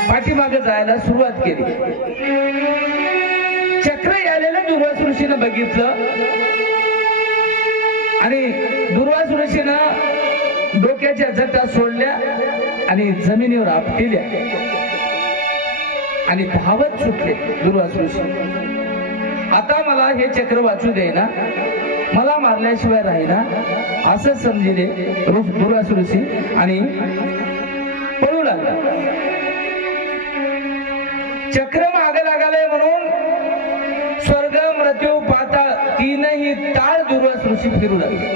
पाठीमागे जायला सुरुवात केली. चक्र आलेलं दुर्वास ऋषीनं बघितलं आणि दुर्वास ऋषीनं डोक्याच्या जटा सोडल्या आणि जमिनीवर आपटिल्या आणि धावत सुटले दुर्वास ऋषी. आता मला हे चक्र वाचू दे ना, मला मारल्याशिवाय राहीना असं समजिले दुर्वास ऋषी आणि पळू लागला. चक्र मागे लागालय म्हणून स्वर्ग मृत्यू पाताळ तीनही ताळ दुर्वास ऋषी फिरू लागले.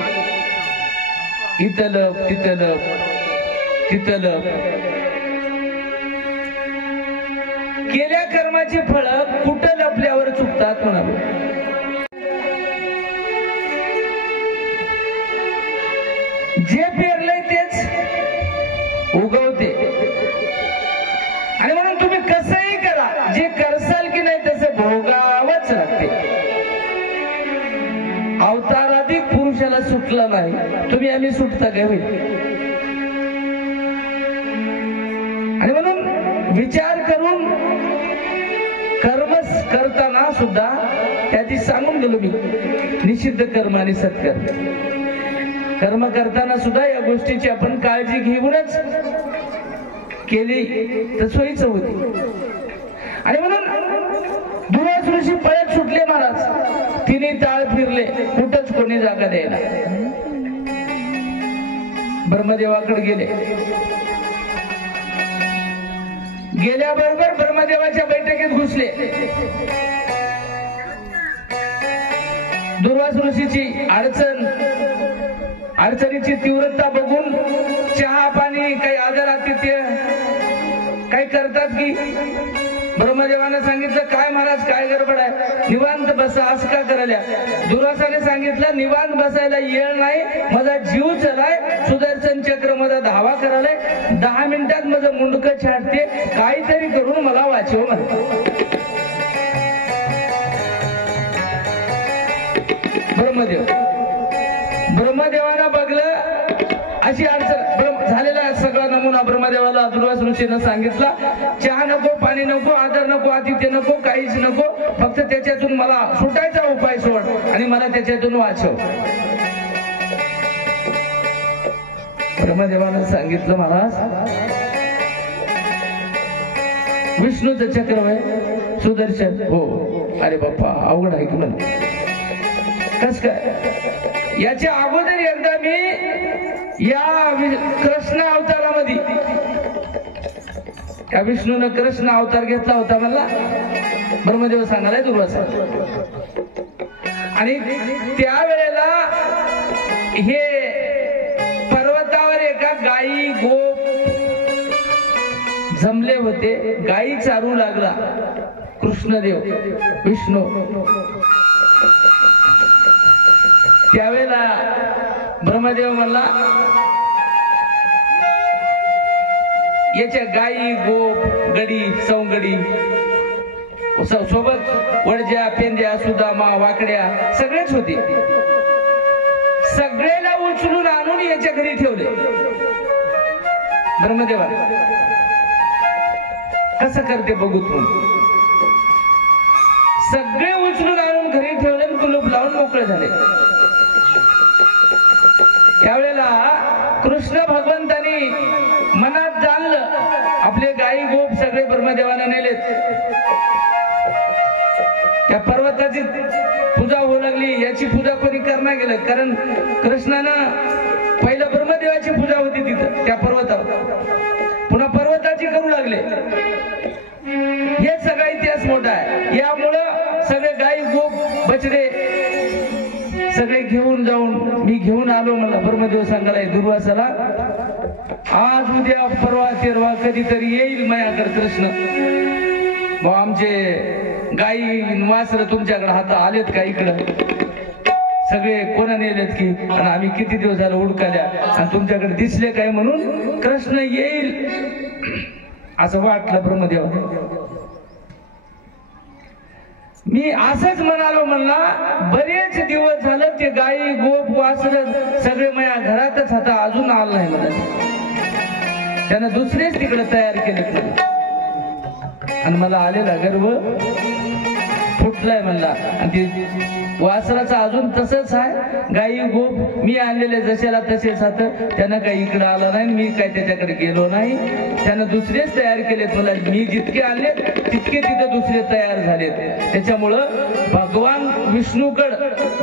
इथं लप तिथं लप तिथं लप. केल्या कर्माची फळं कुठं लपल्यावर चुकतात म्हणाले. जे पेरलंय तेच उगवते आणि म्हणून तुम्ही कसंही करा, जे करसाल की नाही तसं भोगावंच लागते. अवताराधिक पुरुषाला सुटला नाही, तुम्ही आम्ही सुटता काय होईल. आणि म्हणून विचार करून कर्म करताना सुद्धा त्याची सांगून गेलो मी, निषिद्ध कर्म आणि सत्कर्म. कर्म करताना सुद्धा या गोष्टीची आपण काळजी घेऊनच केली तर सोयीचं होती. आणि म्हणून दुर्वास ऋषी पळत सुटले महाराज. तिने ताळ फिरले, कुठंच कोणी जागा द्यायला. ब्रह्मदेवाकडे गेले. गेल्याबरोबर ब्रह्मदेवाच्या बैठकीत घुसले. दुर्वास ऋषीची अडचणीची तीव्रता बघून चहा पाणी काही आदर आतिथ्य काही करतात की. ब्रह्मदेवाने सांगितलं काय महाराज काय गडबड आहे, निवांत बसा, असं का करायला. दुर्वासाने सांगितलं निवांत बसायला येळ नाही, माझा जीव चलाय, सुदर्शन चक्र माझा धावा करायलाय, 10 मिनिटात माझं मुंडकं छाटते, काहीतरी करून मला वाचव म्हणतो ब्रह्मदेवानं बघलं अशी अडचण झालेला सगळा नमुना ब्रह्मदेवाला दुर्वास ऋषीनं सांगितला. चहा नको, पाणी नको, आदर नको, आतिथ्य नको, काहीच नको, फक्त त्याच्यातून मला सुटायचा उपाय सोड आणि मला त्याच्यातून वाचव. ब्रह्मदेवानं सांगितलं महाराज विष्णूचं चक्र आहे सुदर्शन. हो. अरे बाप्पा अवघड आहे की म्हणे. कस काय? याच्या अगोदर एकदा मी या कृष्ण अवतारामध्ये या विष्णूनं कृष्ण अवतार घेतला होता मला ब्रह्मदेव सांगायला दुर्वासा. आणि त्यावेळेला हे पर्वतावर एका गायी गोप जमले होते. गायी चारू लागला कृष्णदेव विष्णू. त्यावेळेला ब्रह्मदेव म्हणला याच्या गायी गोप गडी सौगडी सोबत वडज्या पेंद्या सुदामा वाकड्या सगळेच होते. सगळेला उचलून आणून याच्या घरी ठेवले. ब्रह्मदेवा कसं करते बघू तू. सगळे उचलून आणून घरी ठेवले, कुलूप लावून मोकळे झाले. त्यावेळेला कृष्ण भगवंतानी मनात जाणलं आपले गायी गोप सगळे ब्रह्मदेवाला नेलेत. त्या पर्वताची पूजा होऊ लागली. याची पूजा कोणी करणार गेलं, कारण कृष्णानं पहिलं ब्रह्मदेवाची पूजा होती तिथं त्या पर्वतावर, पुन्हा पर्वताची करू लागले. हे सगळा इतिहास मोठा आहे. यामुळं सगळे गायी गोप बछडे सगळे घेऊन जाऊन मी घेऊन आलो. मला ब्रह्मदेव सांगायला दुर्वासाला आज उद्या परवा तेरवा कधीतरी येईल माझ्याकडे कृष्ण. मग आमचे गाई वासर तुमच्याकडे हाता आलेत का इकडं सगळे कोणा नेलेत की आणि आम्ही किती दिवस झालं उडकाल्या आणि तुमच्याकडे दिसले काय म्हणून कृष्ण येईल असं वाटलं ब्रह्मदेव. मी असंच म्हणालो म्हणला बरेच दिवस झालं ते गाई गोप वासर सगळे माझ्या घरातच होता अजून आलं नाही म्हणत. त्यानं दुसरेच तिकडे तयार केले आणि मला आलेला गर्व फुटलाय म्हणला. आणि ते वासराचा अजून तसंच आहे. गाई गोप मी आणलेले जशाला तसेच हात. त्यानं काही इकडे आला नाही मी काही त्याच्याकडे गेलो नाही. त्यानं दुसरेच तयार केलेत मला. मी जितके आणले तितके तिथे दुसरे तयार झालेत. त्याच्यामुळं भगवान विष्णूकड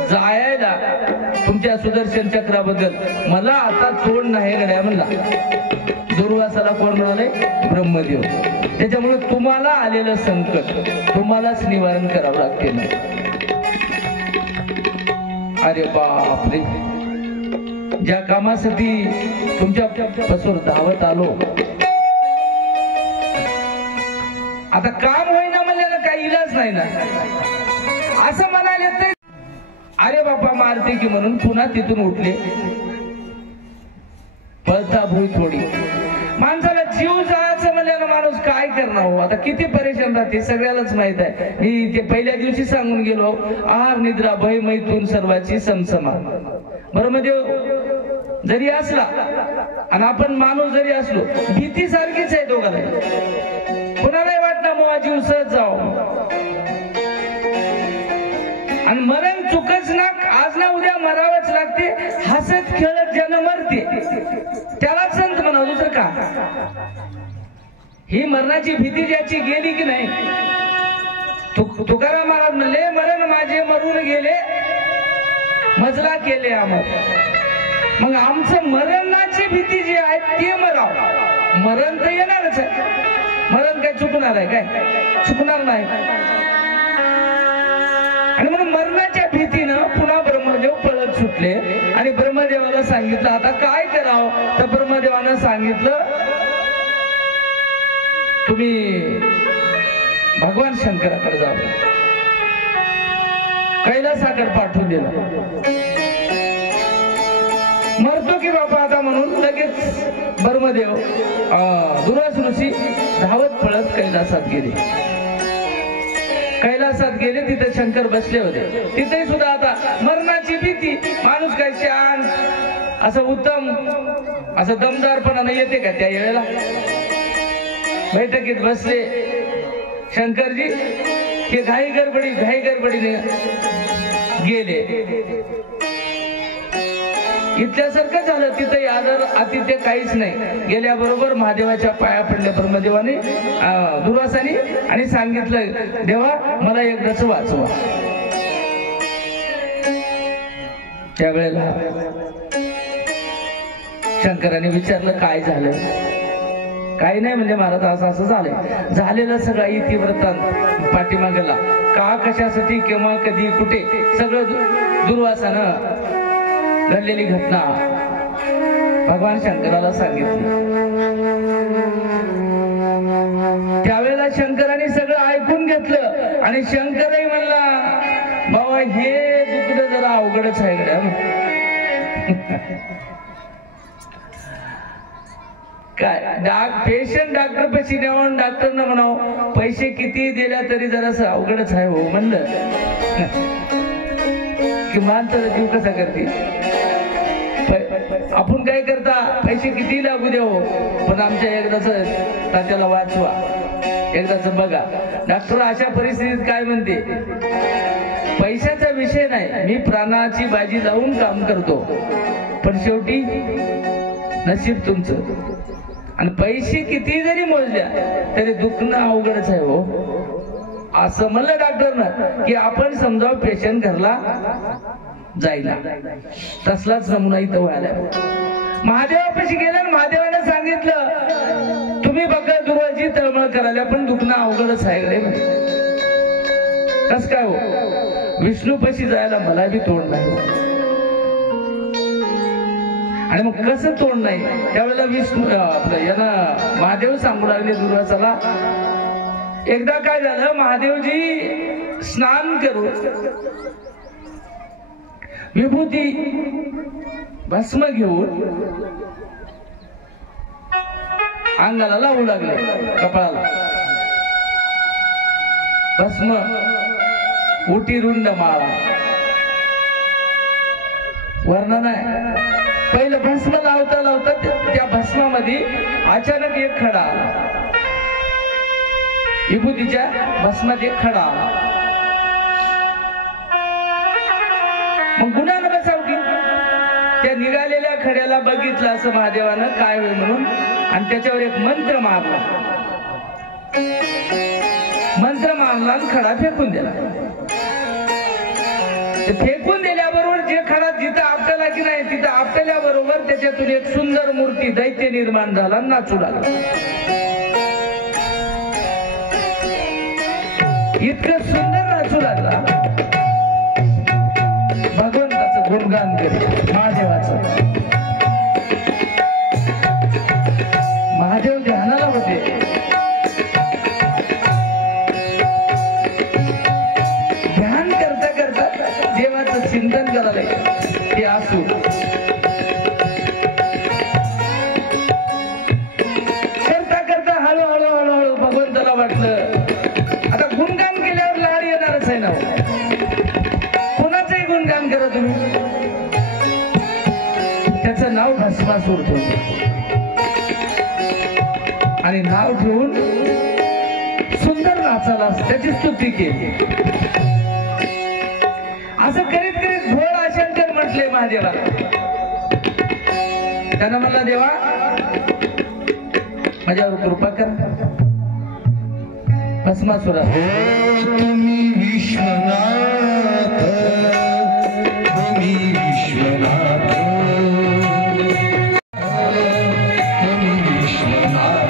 जायला तुमच्या सुदर्शन चक्राबद्दल मला आता तोड नाही गड्या म्हणला. दुर्वासाला कोण म्हणाले? ब्रह्मदेव. त्याच्यामुळे तुम्हाला आलेलं संकट तुम्हालाच निवारण करावं लागते. अरे बापरे, ज्या कामासाठी तुमच्या पासून धावत आलो आता काम होईना म्हणल्याला काही इलाज नाही ना असं म्हणाले ते. अरे बापा मारते की म्हणून पुन्हा तिथून उठले. पळता भुई थोडी. माणसाला जीव जायचं म्हणल्यानं माणूस काय करणार हो. आता किती परेशान राहते सगळ्यालाच माहित आहे. मी ते पहिल्या दिवशी सांगून गेलो आहार निद्रा भय मैथून सर्वाची समसमा. ब्रह्मदेव जरी असला आणि आपण माणूस जरी असलो भीती सारखीच आहे दोघांना. कोणालाही वाटणार मग जीव सहज जाव आणि मरण चुकच ना आज ना उद्या मरावंच लागते. हसत खेळत ज्यानं मरते त्याला संत म्हणा दुसरं का. ही मरणाची भीती ज्याची गेली की नाही. तुकाराम महाराज म्हणले मरण माझे मरून गेले मजला केले आम्हा. मग आमचं मरणाची भीती जी आहे ते मराव. मरण तर येणारच आहे. मरण काय चुकणार आहे काय? चुकणार नाही. आणि म्हणून मरणाच्या भीतीनं पुन्हा ब्रह्मदेव पळत सुटले आणि ब्रह्मदेवाला सांगितलं आता काय करावं. तर ब्रह्मदेवानं सांगितलं तुम्ही भगवान शंकराकडे जावं. कैलासाकडे पाठवून दिलं. मरतो की बापा आता म्हणून लगेच ब्रह्मदेव दुर्वास ऋषी धावत पळत कैलासात गेले. कैलासात गेले तिथे शंकर बसले होते. तिथे सुद्धा आता मरणाची भीती. माणूस काय शांत असं उत्तम असं दमदारपणानं येते का त्या वेळेला. बैठकीत बसले शंकरजी. हे घाई गडबडीने गेले. इथल्यासारखं झालं. तिथे आदर आतिथ्य काहीच नाही. गेल्याबरोबर महादेवाच्या पाया पडल्या ब्रह्मदेवाने दुर्वासाने आणि सांगितलं देवा मला एकदाच वाचवा. त्यावेळेला शंकराने विचारलं काय झालं. काही नाही म्हणजे महाराज असं असं झालंय. झालेलं सगळं इतिवृत्तांत पाठीमागेला का कशासाठी केव्हा कधी कुठे सगळं दुर्वासानं घडलेली घटना भगवान शंकराला सांगितली. त्यावेळेला शंकराने सगळं ऐकून घेतलं आणि शंकरही म्हणला बाबा हे दुखणं जरा अवघडच आहे गड्या. काय पेशंट डॉक्टर पैसे नेऊन डॉक्टरनं म्हणावं पैसे किती दिल्या तरी जरासं अवघडच आहे हो म्हणलं की माणसाचा जीव कसा करते. आपण काय करता पैसे किती लागू द्या हो पण आमच्या एकदाच तात्याला वाचवा एकदाच बघा. डॉक्टर अशा परिस्थितीत काय म्हणते पैशाचा विषय नाही मी प्राणाची बाजी लावून काम करतो पण शेवटी नशीब तुमचं आणि पैसे किती जरी मोजल्या तरी दुखणं अवघडच आहे हो असं म्हणलं डॉक्टरनं की आपण समजावं पेशंट घरला जायला. तसलाच नमुना इथं व्हायला. महादेवापाशी गेल्या महादेवाने सांगितलं तुम्ही बघा दुर्वाची तळमळ करायला पण दुखणं अवघडच आहे रे. कस काय हो विष्णूपाशी जायला मला बी तोड नाही. आणि मग कसं तोड नाही त्यावेळेला विष्णू आपलं यांना महादेव सांगू लागले दुर्वासाला एकदा काय झालं, महादेवजी स्नान करून विभूती भस्म घेऊन अंगाला लावू लागले, कपाळाला भस्म उटी रुंड माळा. वर्णन आहे, पहिलं भस्म लावता लावता त्या भस्मामध्ये अचानक एक खडा आला, विभूतीच्या भस्मात एक खडा आला. मग गुणानं बसावती त्या निघालेल्या खड्याला बघितलं असं महादेवानं काय होईल म्हणून, आणि त्याच्यावर एक मंत्र मारला. मंत्र मारला आणि खडा फेकून दिला. फेकून दिल्याबरोबर जे खडा जिथं आपल्याला की नाही तिथं आपल्याबरोबर त्याच्यातून एक सुंदर मूर्ती दैत्य निर्माण झाला, नाचू लागला. इतकं सुंदर नाचू लागला, भगवंताचं गुणगान करीत महादेवाचं. महादेव ध्यानाला होते. ध्यान करता करता देवाचं चिंतन करायला ते असू. करता करता हळूहळू हळूहळू भगवंताला वाटलं आता गुणगान केल्यावर लाड येणारच आहे ना. कोणाचंही गुणगान करा तुम्ही. त्याचं नाव भस्मासूर ठेवलं आणि नाव ठेवून सुंदर नाचाला त्याची स्तुती केली. असं करीत करीत भोळा शंकर म्हटले महादेवाला. त्यानं म्हणला, देवा माझ्यावर कृपा कर. भस्मासुरा, तुम्ही विश्वनाथ, तुम्ही विश्वनाथ, तुम्ही विश्वनाथ,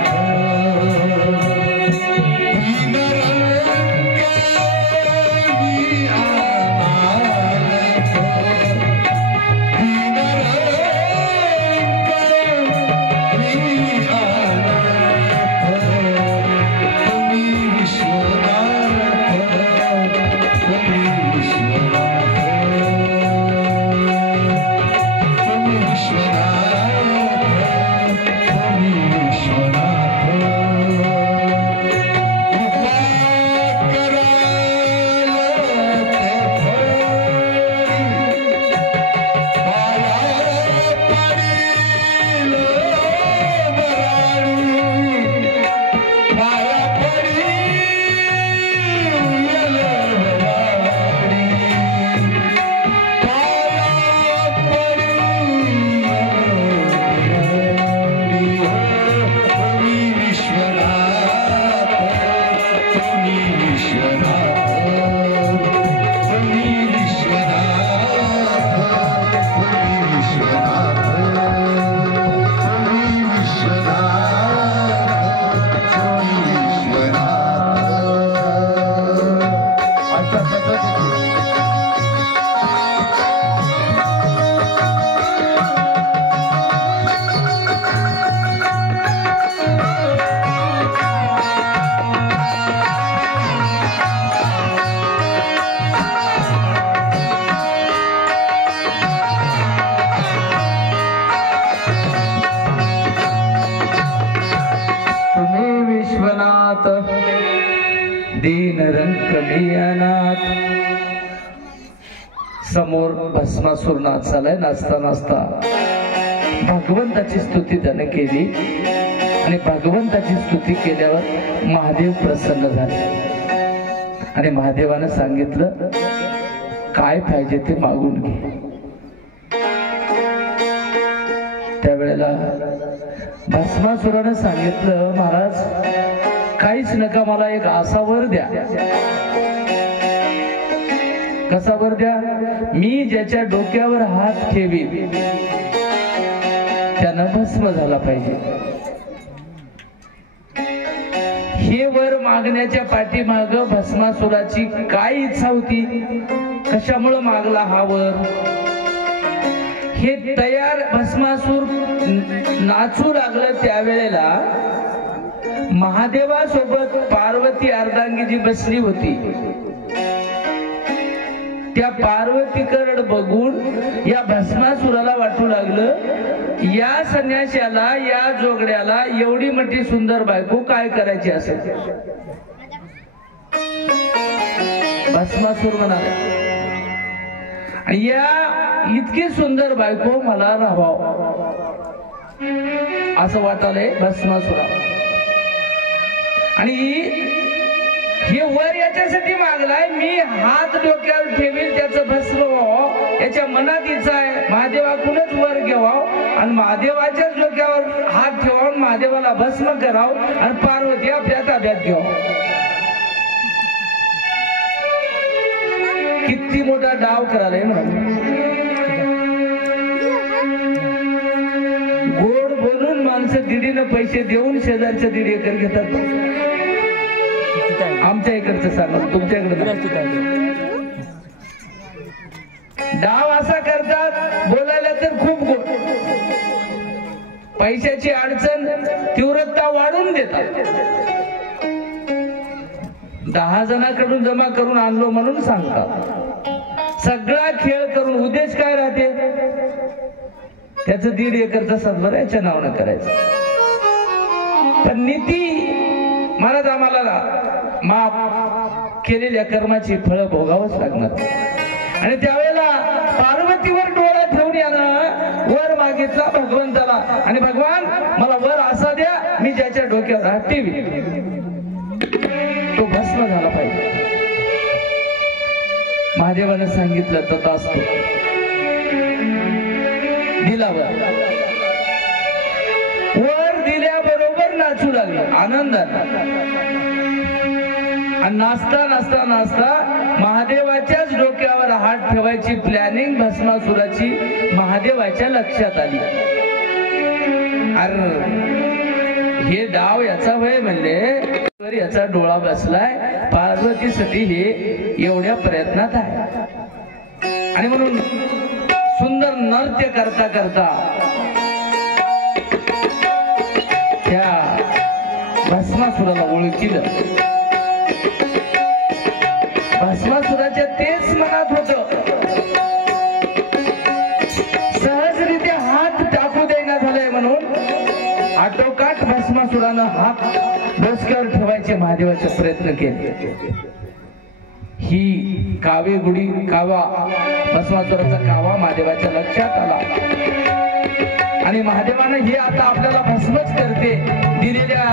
दीन रंकली अनाथ. समोर भस्मासूर नाचालाय. नाचता नाचता भगवंताची स्तुती त्याने केली आणि भगवंताची स्तुती केल्यावर महादेव प्रसन्न झाले आणि महादेवानं सांगितलं, काय पाहिजे ते मागून घे. त्यावेळेला भस्मासुरानं सांगितलं, महाराज काहीच नका, मला एक असा वर द्या. कसा वर द्या? मी ज्याच्या डोक्यावर हात ठेवीन त्यानं भस्म झाला पाहिजे. हे वर मागण्याच्या पाठीमाग भस्मासुराची काय इच्छा होती? कशामुळे मागला हा वर? हे तयार भस्मासूर नाचू लागलं त्यावेळेला महादेवासोबत पार्वती अर्धांगी जी बसली होती, त्या पार्वतीकडे बघून या भस्मासुराला वाटू लागलं, या संन्याशाला, या जोगड्याला एवढी मोठी सुंदर बायको काय करायची असेल. भस्मासूर म्हणाला, या इतकी सुंदर बायको मला राहावं असं वाटालंय भस्मासुरा. आणि हे वर याच्यासाठी मागलाय, मी हात डोक्यावर ठेवील त्याचं भस्म व्हावं, याच्या मनात इच्छा आहे. महादेवाकडूनच वर घ्यावं आणि महादेवाच्याच डोक्यावर हात ठेवावा, महादेवाला भस्म करावं आणि पार्वती आपल्या ताब्यात घ्यावं. किती मोठा डाव करायलाय म्हणून. गोड बोलून माणसं दीडीनं पैसे देऊन शेजारच्या 1.5 एकर घेतात. आमच्या इकडचं सांगा, तुमच्या इकडे डाव असा करतात. बोलायला तर खूप गोड, पैशाची अडचण तीव्रता वाढून देतात. 10 जणांकडून जमा करून आणलो म्हणून सांगतात. सगळा खेळ करून उद्देश काय राहते, त्याचं 1.5 एकरचा सद्भर याच्या नावानं करायचं. पण नीती महाराज आम्हाला माफ केलेल्या कर्माची फळं भोगावंच लागणार. आणि त्यावेळेला पार्वतीवर डोळा ठेवून यानं वर मागितला भगवंताला, आणि भगवान मला वर असा द्या, मी ज्याच्या डोक्यावर हात ठेवी तो भस्म झाला पाहिजे. महादेवानं सांगितलं तथास्तु. दिला वर दिल्याबरोबर नाचू लागलं आनंदात. आणि नाचता नाचता नाचता महादेवाच्याच डोक्यावर हात ठेवायची प्लॅनिंग भस्मासुराची महादेवाच्या लक्षात आली. अरे हे डाव याचा वय म्हणले, याचा डोळा बसलाय, पार्वतीसाठी हे एवढ्या प्रयत्नात आहे. आणि म्हणून सुंदर नृत्य करता करता त्या भस्मासुराला ओळखीलं. भस्मासुराच्या तेच मनात होत, सहजरित्या हात टाकू देण्यात झालाय म्हणून आटोकाट भस्मासुरानं हात डोसक्यावर ठेवायचे महादेवाचे प्रयत्न केले. ही कावे गुडी कावा, भस्मासुराचा कावा महादेवाच्या लक्षात आला. आणि महादेवानं हे आता आपल्याला भस्मच करते, दिलेल्या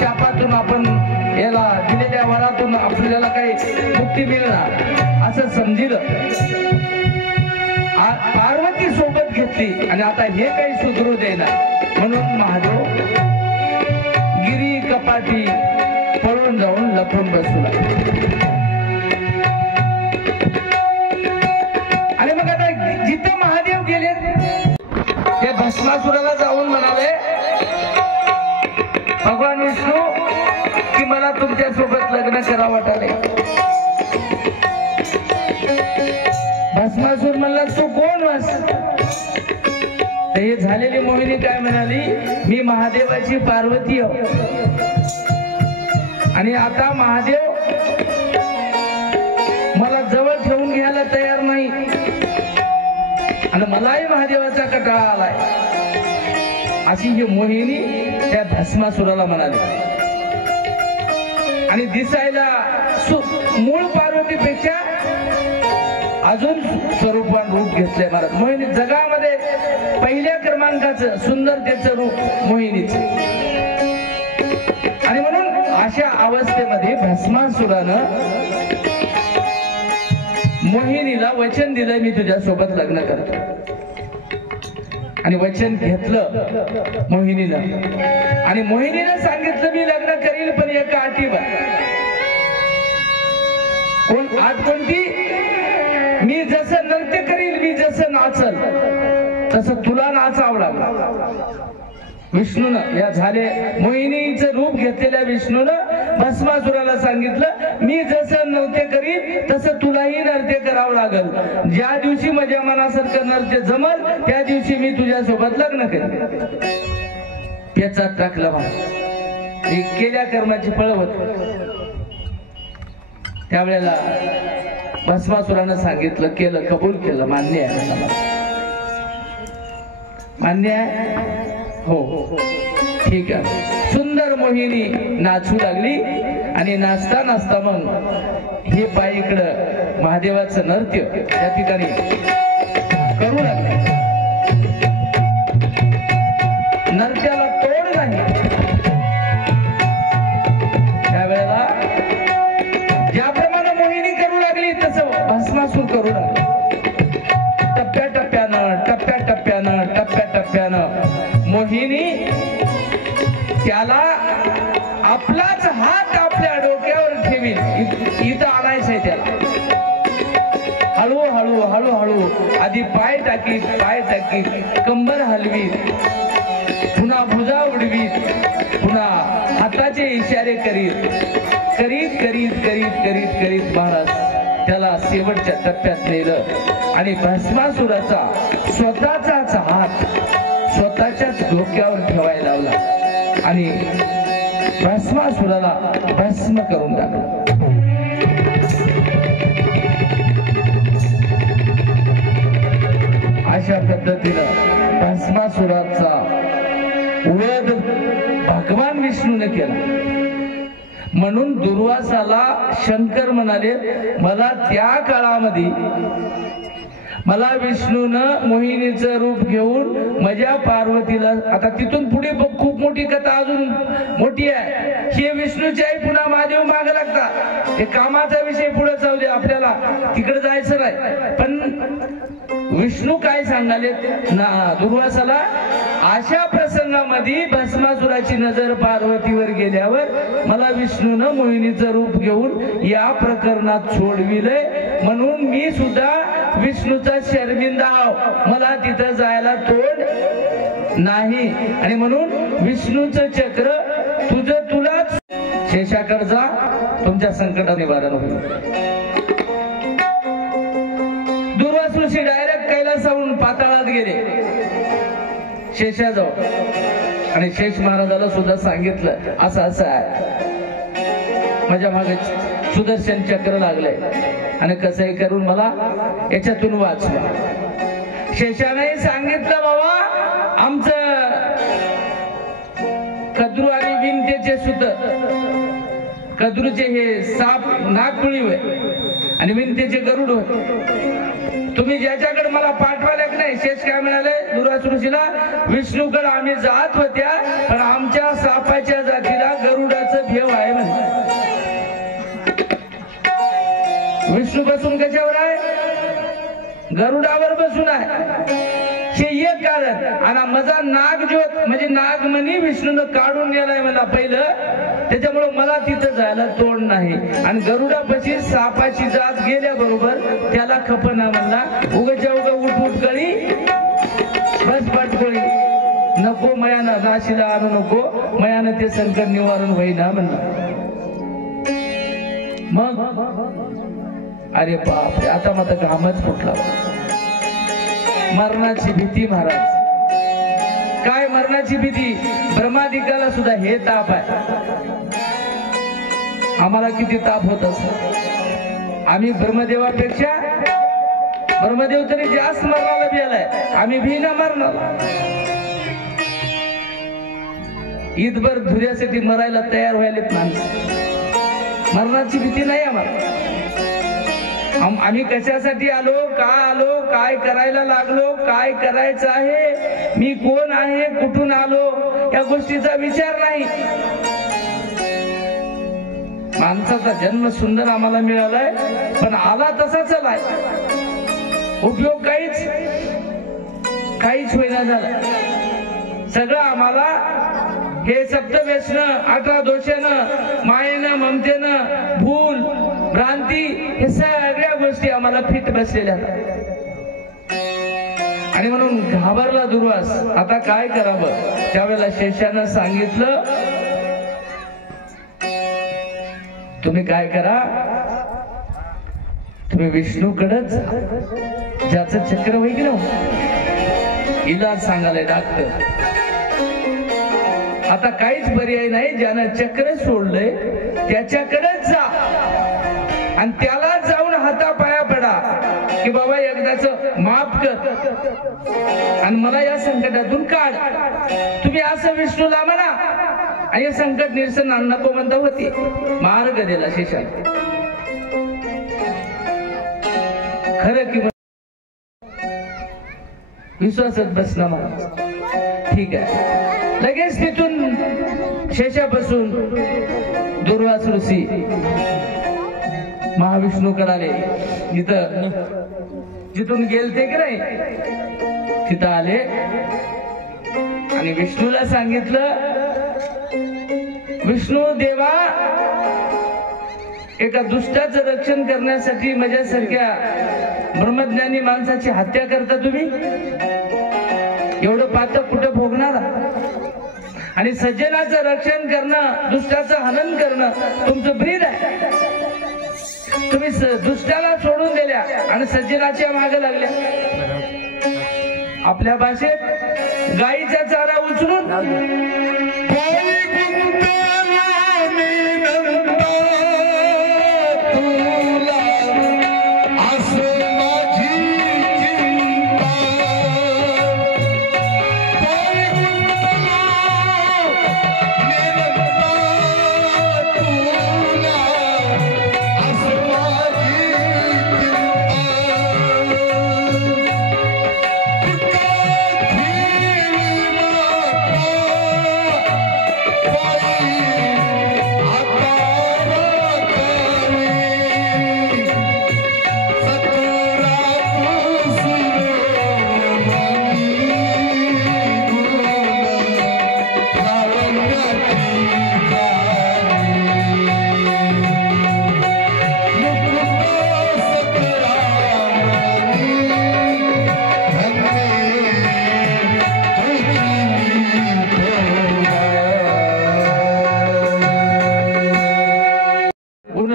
शापातून आपण याला दिलेल्या वरातून आपल्याला काही मुक्ती मिळणार असं समजिलं. पार्वती सोबत घेतली आणि आता हे काही सुधरू देणार म्हणून महादेव गिरी कपाटी पळून जाऊन लपून बसला. आणि मग आता जिथे महादेव गेले ते भस्मासुराला जाऊन म्हणाले, भगवान विष्णू की मला तुमच्या सोबत लग्न करावं वाटाले. भस्मासूर म्हणला तू कोण वास. हे झालेली मोहिनी काय म्हणाली, मी महादेवाची पार्वती आहे आणि आता महादेव मला जवळ ठेवून घ्यायला तयार नाही आणि मलाही महादेवाचा कटाळा आलाय, अशी ही मोहिनी त्या भस्मासुराला म्हणाली. आणि दिसायला मूळ पार्वतीपेक्षा अजून स्वरूपान रूप घेतलंय महाराज. मोहिनी जगामध्ये पहिल्या क्रमांकाचं सुंदरतेचं रूप मोहिनीचं. आणि म्हणून अशा अवस्थेमध्ये भस्मासुरानं मोहिनीला वचन दिलं, मी तुझ्या सोबत लग्न करतो. आणि वचन घेतलं मोहिनीनं. आणि मोहिनीनं सांगितलं मी लग्न करील पण एका अटीवर. कोण आठ कोणती, मी जसं नृत्य करील, मी जसं नाचल तसं तुला नाचावं लागलं. विष्णूनं या झाले मोहिनीचं रूप घेतलेल्या विष्णूनं भस्मासुराला सांगितलं मी जसं नृत्य करीन तसं तुलाही नृत्य करावं लागल. ज्या दिवशी माझ्या मनासारखं नृत्य जमल त्या दिवशी मी तुझ्या सोबत लग्न करेन. पेचात टाकलं केल्या कर्माची फळ होत. त्यावेळेला भस्मासुरानं सांगितलं, केलं, कबूल केलं, मान्य आहे, मान्य आहे, हो ठीक आहे. सुंदर मोहिनी नाचू लागली आणि नाचता नाचता मग हे पाय इकडं महादेवाचं नृत्य त्या ठिकाणी करू लागले. नृत्याला तोड नाही. त्यावेळेला ज्याप्रमाणे मोहिनी करू लागली तसं भस्मासूर करू लागले. टप्प्याटप्प्यानं टप्प्याटप्प्यानं टप्प्याटप्प्यानं मोहिनी त्याला आपलाच हात आपल्या डोक्यावर ठेवील इथं आणायचंय त्याला. हळूहळू हळूहळू आधी पाय टाकीत, पाय टाकीत, कंबर हलवीत, पुन्हा भुजा उडवीत, पुन्हा हाताचे इशारे करीत करीत करीत करीत करीत करीत महाराज त्याला शेवटच्या टप्प्यात नेलं आणि भस्मासुराचा स्वतःचाच हात स्वतःच्याच डोक्यावर ठेवायला लावला आणि भस्मासुराला भस्म करून टाकलं. अशा पद्धतीनं भस्मासुराचा वध भगवान विष्णूने केला. म्हणून दुर्वासाला शंकर म्हणाले, मला त्या काळामध्ये मला विष्णूनं मोहिनीचं रूप घेऊन माझ्या पार्वतीला, आता तिथून पुढे खूप मोठी कथा अजून मोठी आहे. हे विष्णूची आई पुन्हा महादेव मागे लागतात. हे कामाचा विषय पुढे जाऊ दे, आपल्याला तिकडे जायचं नाही. पण विष्णू काय सांगाले ना दुर्वासाला, अशा प्रसंगामध्ये भस्मासुराची नजर पार्वतीवर गेल्यावर मला विष्णूनं मोहिनीचं रूप घेऊन या प्रकरणात सोडविलंय. म्हणून मी सुद्धा विष्णूचा शर्मिंदा आहो, मला तिथं जायला तोड नाही. आणि म्हणून विष्णूचं चक्र तुझं तुलाच शेषाकडे जा, तुमच्या संकट निवारण होईल. दुर्वासूशी डायरेक्ट कैलासाहून पाताळात गेले शेषाजवळ आणि शेष महाराजाला सुद्धा सांगितलं असं असं आहे, माझ्या मागे सुदर्शन चक्र लागलंय आणि कसंही करून मला याच्यातून वाचवा. शेषाने सांगितलं, बाबा आमचं कद्रू आणि विंतेचे सुत, कद्रूचे हे साप नागपुळी होय आणि विंतेचे गरुड होय. तुम्ही ज्याच्याकडे मला पाठवायला की नाही. शेष काय म्हणाले दुर्वासुशीला, विष्णूकडे आम्ही जात होत्या पण आमच्या सापाच्या जातीला गरुडाचं भेव आहे म्हणे. विष्णू बसून कशावर आहे? गरुडावर बसून आहे. हे एक कारण. आणि माझा नागज्योत म्हणजे नागमणी विष्णूनं काढून नेलाय मला पहिलं, त्याच्यामुळे मला तिथं जायला तोड नाही. आणि गरुडापाशी सापाची जात गेल्याबरोबर त्याला खपना म्हणला, उगाच्या उगा उठ कळी बस पटकोळी नको, मयानं नाशीला आणू नको, मयानं ते संकट निवारण होईना म्हणला. मग अरे बापरे, आता माझा घामच फुटला. मरणाची भीती महाराज, काय मरणाची भीती. ब्रह्मादिकाला सुद्धा हे ताप आहे. आम्हाला किती ताप होत असत. आम्ही ब्रह्मदेवापेक्षा, ब्रह्मदेव तरी जास्त मरणाला गेलाय, आम्ही भीना मरणार. ईदभर धुऱ्यासाठी मरायला तयार व्हायलेत माणसं. मरणाची भीती नाही आम्हाला. आम्ही कशासाठी आलो, का आलो, काय करायला लागलो, काय करायचं आहे, मी कोण आहे, कुठून आलो, या गोष्टीचा विचार नाही. माणसाचा जन्म सुंदर आम्हाला मिळालाय, पण आला तसा चलाय, उपयोग काहीच होईना झाला. सगळं आम्हाला हे सप्तव्यसन, 18 दोषानं, मायेनं, ममतेनं, भूल, भ्रांती, हे सगळ्या गोष्टी आम्हाला फिट बसलेल्या. आणि म्हणून घाबरला दुर्वास. आता काय करावं? त्यावेळेला शेषानं सांगितलं, तुम्ही काय करा, तुम्ही विष्णूकडेच, ज्याचं चक्र होईल ना, इलाज सांगायला डॉक्टर. आता काहीच पर्याय नाही. ज्यानं चक्र सोडलंय त्याच्याकडेच जा आणि त्याला जाऊन हातापाया पडा की बाबा एकदाच माफ कर आणि मला या संकटातून काढ. तुम्ही असं विष्णूला म्हणा आणि हे संकट निरसन नको म्हणता होती. मार्ग दिला शेषाला. खरं की विश्वासात बसणं मला ठीक आहे. लगेच तिथून शेषापासून दुर्वास ऋषी महाविष्णूकडे आले. जिथून गेलते की नाही तिथं आले आणि विष्णूला सांगितलं, विष्णू देवा, एका दुष्टाचं रक्षण करण्यासाठी माझ्यासारख्या ब्रह्मज्ञानी माणसाची हत्या करता तुम्ही? एवढं पातक कुठं भोगणार? आणि सज्जनाचं रक्षण करणं, दुष्टाचं हनन करणं तुमचं ब्रीद आहे. तुम्ही दुष्टाला सोडून दिल्या आणि सज्जनाच्या मागे लागल्या. आपल्या भाषेत गाईचा चारा उचलून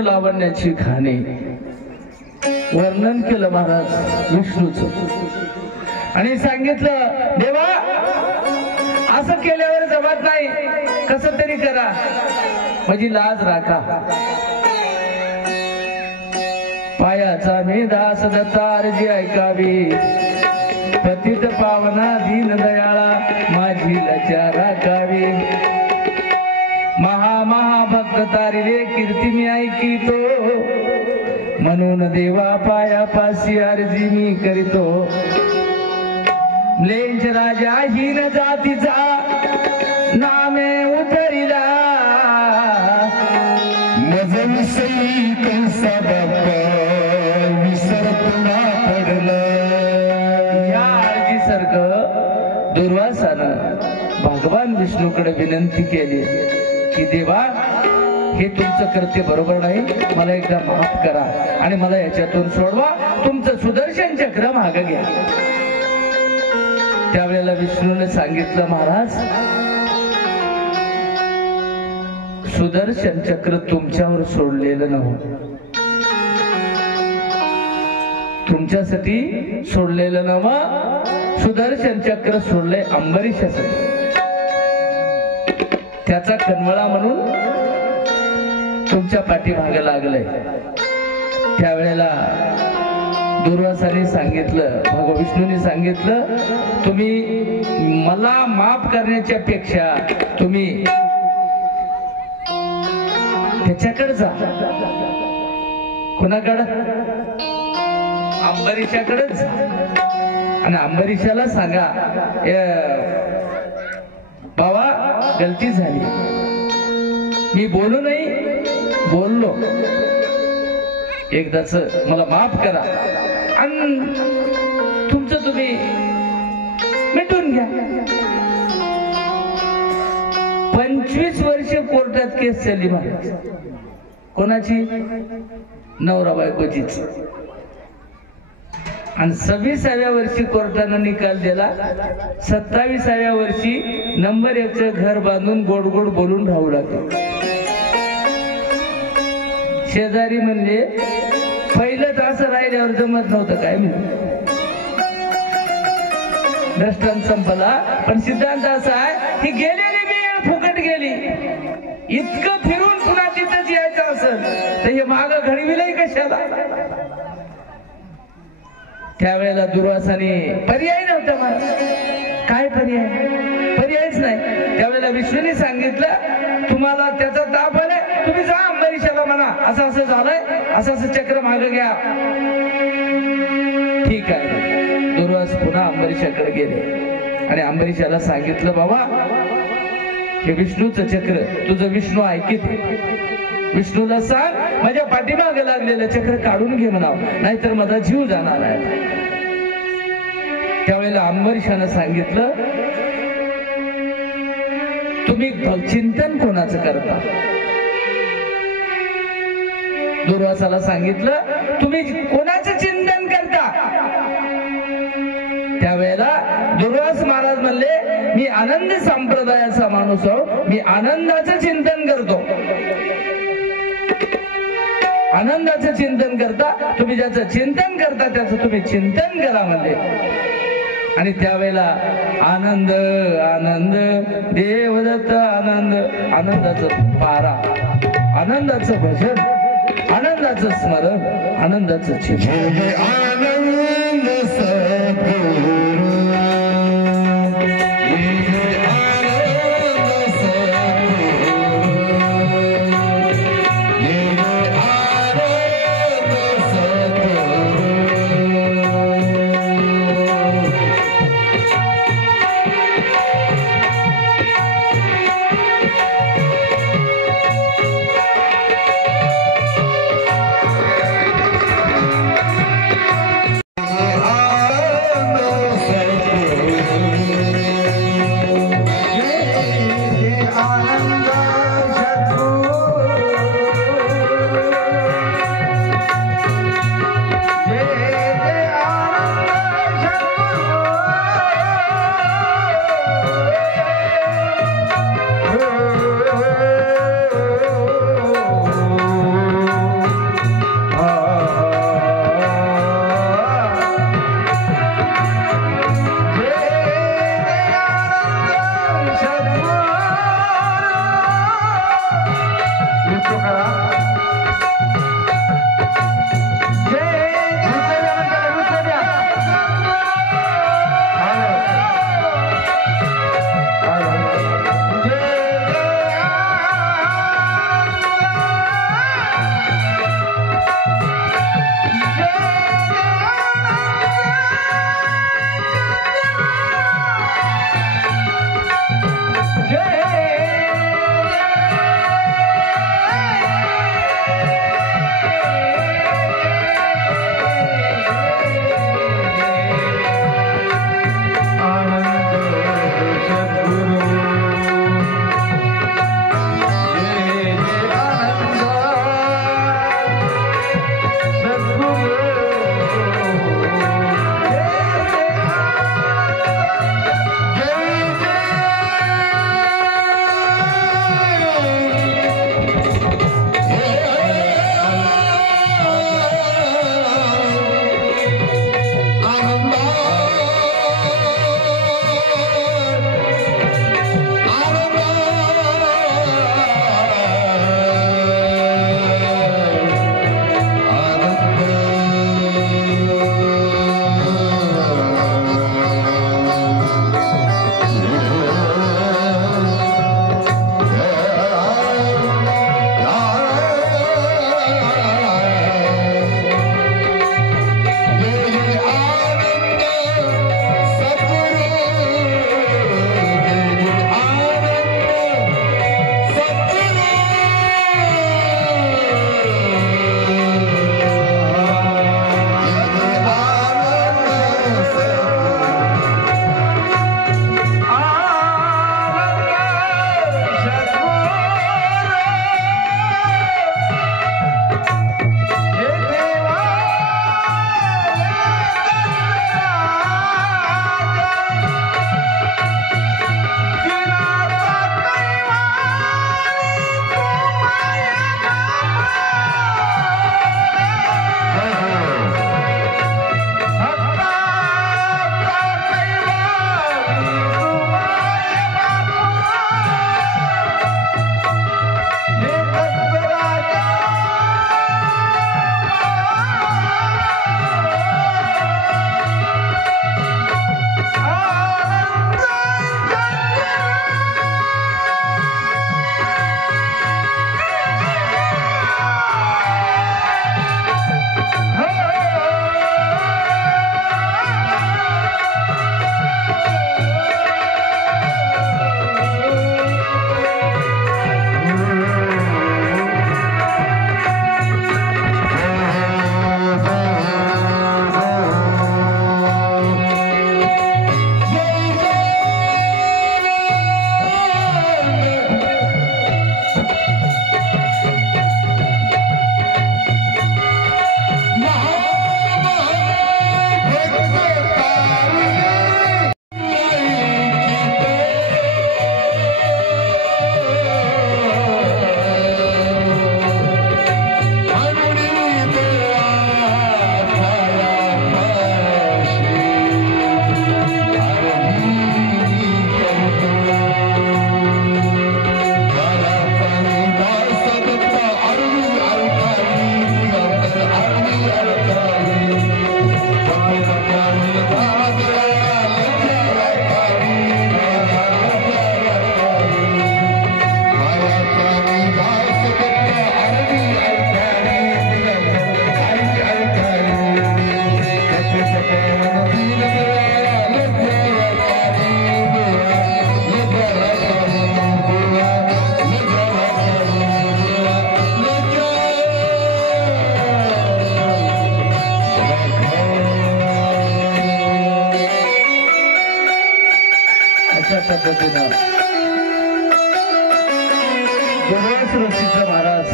लावण्याची खाणे वर्णन केलं महाराज विष्णूचं आणि सांगितलं, देवा असं केल्यावर जमत नाही, कसं तरी करा, माझी लाज राखा. पायाचा मी दास दत्तारजी ऐकावी, पतित पावना दीन दयाळा माझी लज्जा राखावी. महाभक्त तारिले कीर्ती मी ऐकितो, म्हणून देवा पायापासी अर्जी मी करीतो. म्लेंच राजा हीन जातीचा नामे उतरिला, मजविषयी कैसा बाप्पा विसरत ना पडला. या अर्जी सारखं दुर्वासानं भगवान विष्णूकडे विनंती केली की देवा, हे तुमचं कृत्य बरोबर नाही, मला एकदा माफ करा आणि मला याच्यातून सोडवा, तुमचं सुदर्शन चक्र मागं घ्या. त्यावेळेला विष्णूने सांगितलं, महाराज सुदर्शन चक्र तुमच्यावर सोडलेलं नव्हतं, तुमच्यासाठी सोडलेलं नव्हतं. सुदर्शन चक्र सोडले अंबरीशासाठी. त्याचा कन्वळा म्हणून तुमच्या पाठीमागे लागलंय. त्यावेळेला दुर्वासाने सांगितलं, विष्णूने सांगितलं, तुम्ही मला माफ करण्याच्या पेक्षा तुम्ही त्याच्याकडे जा. कुणाकडे? अंबरीशाकडेच जा आणि अंबरीशाला सांगा, बाबा गलती झाली, मी बोलू नाही, बोललो, एकदाच मला माफ करा आणि तुमचं तुम्ही मिटून घ्या. 25 वर्ष कोर्टात केस चालली महाराज. कोणाची? नवरा बायकोचीच. आणि 26व्या वर्षी कोर्टानं निकाल दिला. 27व्या वर्षी नंबर 1चं घर बांधून गोड गोड बोलून राहू लागले. शेजारी म्हणले, पहिलं तर असं राहिल्यावर जमत नव्हतं काय म्हणून. दृष्टांत संपला, पण सिद्धांत असा आहे की गेलेली वेळ फुकट इतकं फिरून पुन्हा तिथंच यायचं असेल तर हे माग घडविलंय कशाला? त्यावेळेला दुर्वासाने पर्याय नव्हता मला. काय पर्यायच नाही. त्यावेळेला विष्णूने सांगितलं तुम्हाला त्याचा ताप आलाय, तुम्ही जा अंबरीशाला म्हणा असं असं झालंय, असं असं चक्र मागे घ्या. ठीक आहे. दुर्वास पुन्हा अंबरीशाकडे गेले आणि अंबरीशाला सांगितलं बाबा हे विष्णूचं चक्र तुझं विष्णू ऐकित, विष्णूला सांग माझ्या पाठीमागे लागलेलं चक्र काढून घे म्हणाव, नाहीतर माझा जीव जाणार आहे. त्यावेळेला अंबरीशानं सांगितलं तुम्ही चिंतन कोणाचं करता? दुर्वासाला सांगितलं तुम्ही कोणाचं चिंतन करता? त्यावेळेला दुर्वास महाराज म्हणले मी आनंद संप्रदायाचा माणूस आहो, मी आनंदाचं चिंतन करतो. आनंदाचं चिंतन करता, तुम्ही ज्याचं चिंतन करता त्याचं तुम्ही चिंतन करा म्हणले. आणि त्यावेळेला आनंद आनंद देवदत्त आनंद, आनंदाचं पारा, आनंदाचं भजन, आनंदाचं स्मरण, आनंदाचं चिंतन. आनंद सद्गुरु पद्धतीनं दुर्वास ऋषीचं महाराज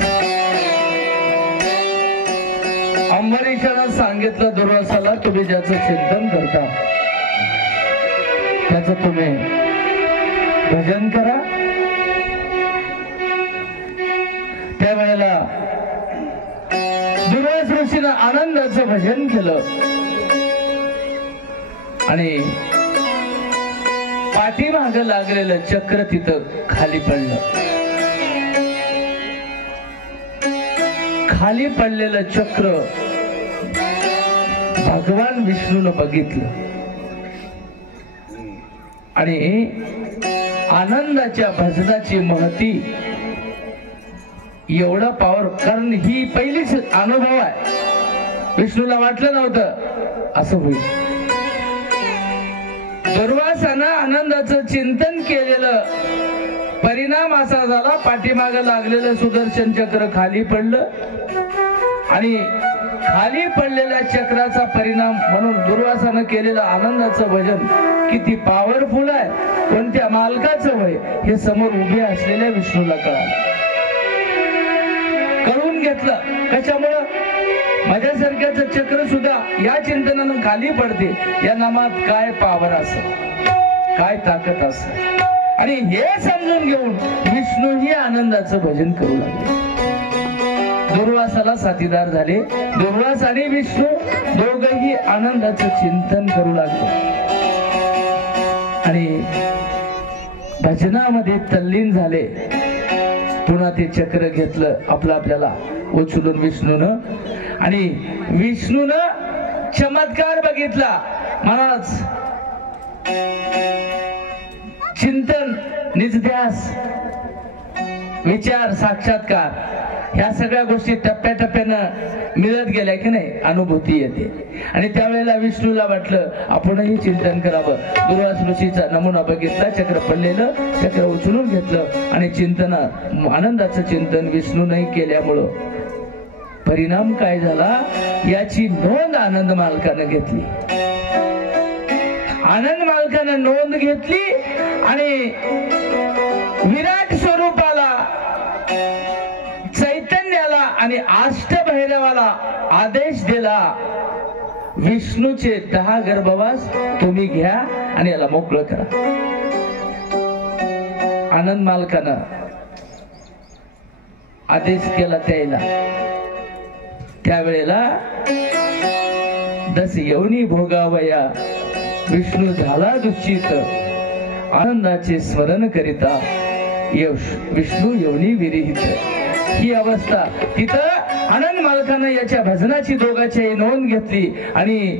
अंबरीशानं सांगितलं दुर्वासाला, तुम्ही ज्याचं चिंतन करता त्याचं तुम्ही भजन करा. त्यावेळेला दुर्वास ऋषीनं आनंदाचं भजन केलं आणि पाठीमाग लागलेलं चक्र तिथं खाली पडलं. खाली पडलेलं चक्र भगवान विष्णूनं बघितलं आणि आनंदाच्या भजनाची महती एवढा पॉवर, कारण ही पहिलीच अनुभव आहे. विष्णूला वाटलं नव्हतं असं होईल. दुर्वासानं आनंदाचं चिंतन केलेलं परिणाम असा झाला, पाठीमाग लागलेलं सुदर्शन चक्र खाली पडलं आणि खाली पडलेल्या चक्राचा परिणाम म्हणून दुर्वासानं केलेलं आनंदाचं भजन किती पॉवरफुल आहे, कोणत्या मालकाचं वय हे समोर उभे असलेल्या विष्णूला कळालं. कळून घेतलं. कशामुळं? माझ्यासारख्याचं चक्र सुद्धा या चिंतनानं खाली पडते. या नामात काय पॉवर असं, काय ताकद असं, आणि हे समजून घेऊन विष्णूही आनंदाचं भजन करू लागले. दुर्वासाला साथीदार झाले. दुर्वास आणि विष्णू दोघंही आनंदाचं चिंतन करू लागले आणि भजनामध्ये तल्लीन झाले. पुन्हा ते चक्र घेतलं आपल्याला उचलून विष्णूनं, आणि विष्णूनं चमत्कार बघितला. महाराज चिंतन, निजध्यास, विचार, साक्षात्कार ह्या सगळ्या गोष्टी टप्प्याटप्प्यानं मिळत गेल्या की नाही, अनुभूती येते. आणि त्यावेळेला विष्णूला वाटलं आपणही चिंतन करावं. दुर्वास ऋषीचा नमुना बघितला, चक्र पडलेलं चक्र उचलून घेतलं आणि आनंदाचं चिंतन विष्णूनही केल्यामुळं परिणाम काय झाला याची नोंद आनंद मालकानं घेतली. आनंद मालकानं नोंद घेतली आणि विराट स्वरूपाला, चैतन्याला आणि अष्टभैरवाला आदेश दिला, विष्णूचे 10 गर्भवास तुम्ही घ्या आणि याला मोकळं करा. आनंद मालकानं आदेश केला त्याला. त्यावेळेला 10 योनी भोगावया, विष्णू झाला दुःखित, आनंदाचे स्मरण करिता विष्णू योनी विरहित. ही अवस्था तिथं आनंद मालकानं याच्या भजनाची दोघांची नोंद घेतली आणि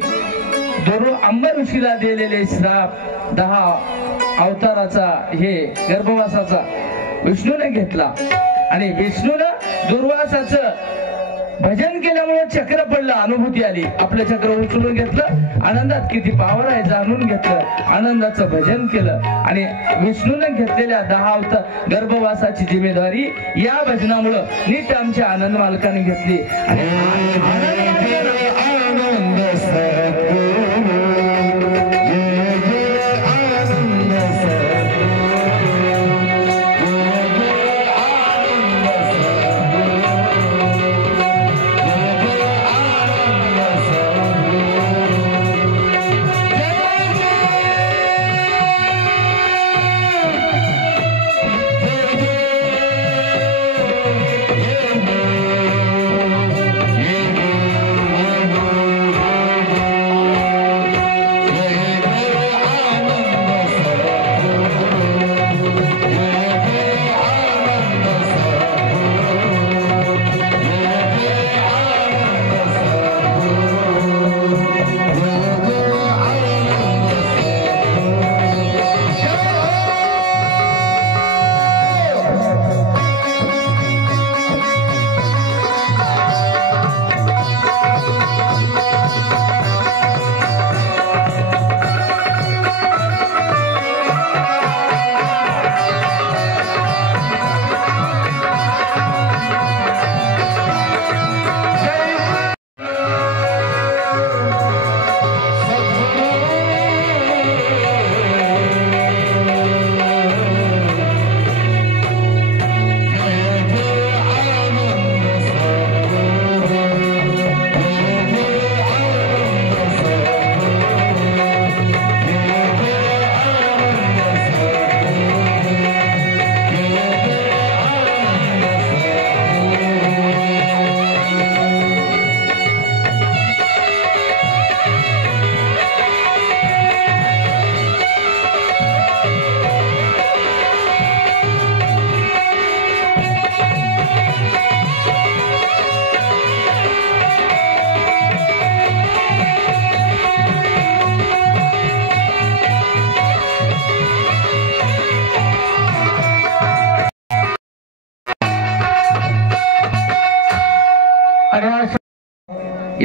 अंबर ऋषीला दिलेले श्राप 10 अवताराचा हे गर्भवासाचा विष्णूने घेतला आणि विष्णूनं दुर्वासाचं भजन केल्यामुळे चक्र पडलं, अनुभूती आली. आपलं चक्र उचलून घेतलं, आनंदात किती पावर आहे जाणून घेतलं, आनंदाचं भजन केलं आणि विष्णूने घेतलेल्या 10 अवतार गर्भवासाची जिम्मेदारी या भजनामुळं नीट आमच्या आनंद मालकाने घेतली आणि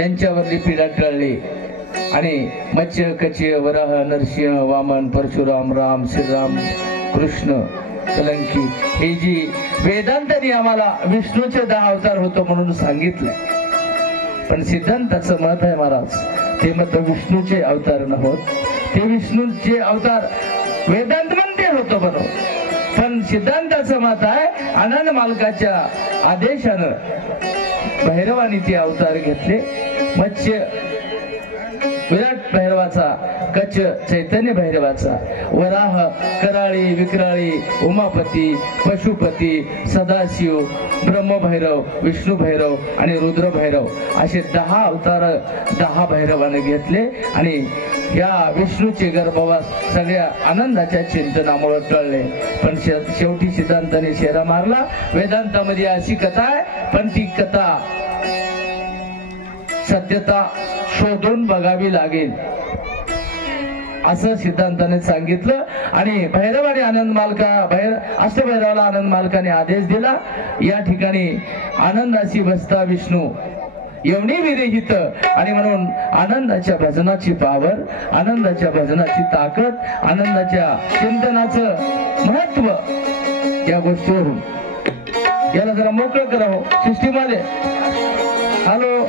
यांच्यावरली पीडा टळली आणि मत्स्य कच्य वराह नरसिंह वामन परशुराम राम श्रीराम कृष्ण कलंकी हे जी वेदांतांनी आम्हाला विष्णूचे 10 अवतार होतो म्हणून सांगितलंय, पण सिद्धांताचं मत आहे महाराज ते मत विष्णूचे अवतार नव्हत, ते विष्णूचे अवतार वेदांत म्हणते होतो बरोबर, पण सिद्धांताचं मत आहे आनंद मालकाच्या आदेशानं भैरवानी ते अवतार घेतले. मत्स्य विराट भैरवाचा, कच्च चैतन्य भैरवाचा, वराह कराळी विक्राळी उमापती पशुपती सदाशिव ब्रह्मभैरव विष्णू भैरव आणि रुद्र भैरव असे 10 अवतार 10 भैरवाने घेतले आणि या विष्णूचे गर्भवास सगळ्या आनंदाच्या चिंतनामुळे टळले. पण शेवटी सिद्धांताने शेरा मारला. वेदांतामध्ये अशी कथा आहे, पण ती कथा सत्यता शोधून बघावी लागेल असं सिद्धांताने सांगितलं. आणि भैरवाने आनंद मालका अष्टभैरवाला आनंद मालकाने आदेश दिला, या ठिकाणी आनंदाची बसता विष्णू एवढी विरहित, आणि म्हणून आनंदाच्या भजनाची पावर, आनंदाच्या भजनाची ताकद, आनंदाच्या चिंतनाचं महत्व या गोष्टीवरून याला जरा मोकळं करावं. सिस्टीमवाले हॅलो,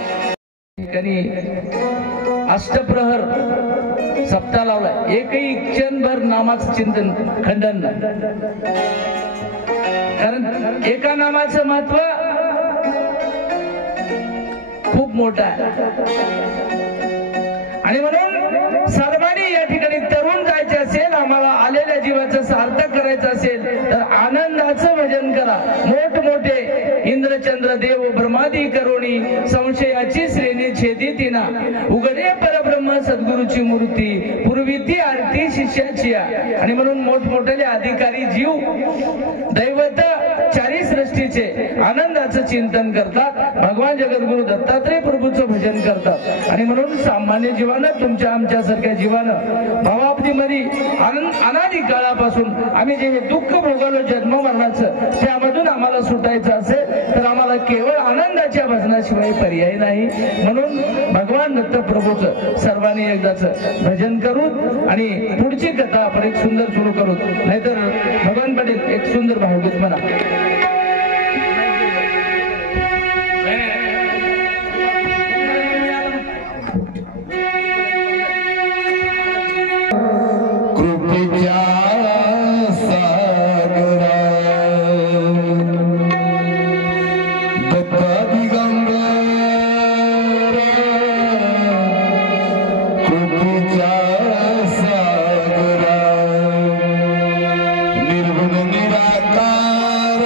ठिकाणी अष्टप्रहर सप्ताह लावला, एकही क्षणभर नामाचं चिंतन खंडन नाही, कारण एका नामाचं महत्व खूप मोठं आहे. आणि म्हणून सर्वांनी या ठिकाणी तरुण जायचे असेल, आम्हाला आलेल्या जीवाचं सार्थक करायचं असेल तर आनंदाचं भजन करा. मोठमोठे इंद्रचंद्र देव ब्रह्मादी करोणी संशयाची श्रेणी छेदी ना, उघडे परब्रह्म सद्गुरूची मूर्ती पूर्वी ती आरती शिष्याची. आणि म्हणून मोठमोठे अधिकारी जीव दैवत चारी सृष्टीचे आनंदाचं चिंतन करतात, भगवान जगद्गुरु दत्तात्रय प्रभूचं भजन करतात. आणि म्हणून सामान्य जीवानं, तुमच्या आमच्यासारख्या जीवानं भावाब्दीमध्ये अनादी काळापासून आम्ही जे दुःख भोगवलं जन्म मरणाचं, त्यामधून आम्हाला सुटायचं असेल तर आम्हाला केवळ आनंदाच्या भजनाशिवाय पर्याय नाही. म्हणून भगवान दत्त प्रभूचं सर्वांनी एकदाच भजन करू आणि पुढची कथा आपण एक सुंदर सुरू करू. नाहीतर भगवान पाटील एक सुंदर भावगीत म्हणा. निर्गुण निराकार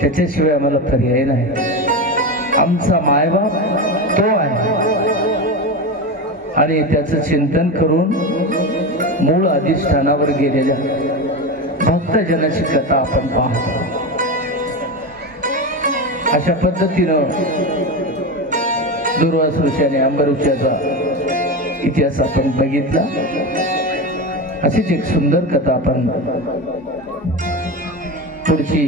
त्याच्याशिवाय आम्हाला पर्याय नाही. आमचा मायबाप तो आहे आणि त्याचं चिंतन करून मूळ अधिष्ठानावर गेलेल्या भक्तजनाची कथा आपण पाहतो. अशा पद्धतीनं दुर्वास ऋषी आणि अंबऋषाचा इतिहास आपण बघितला. अशीच एक सुंदर कथा आपण पुढची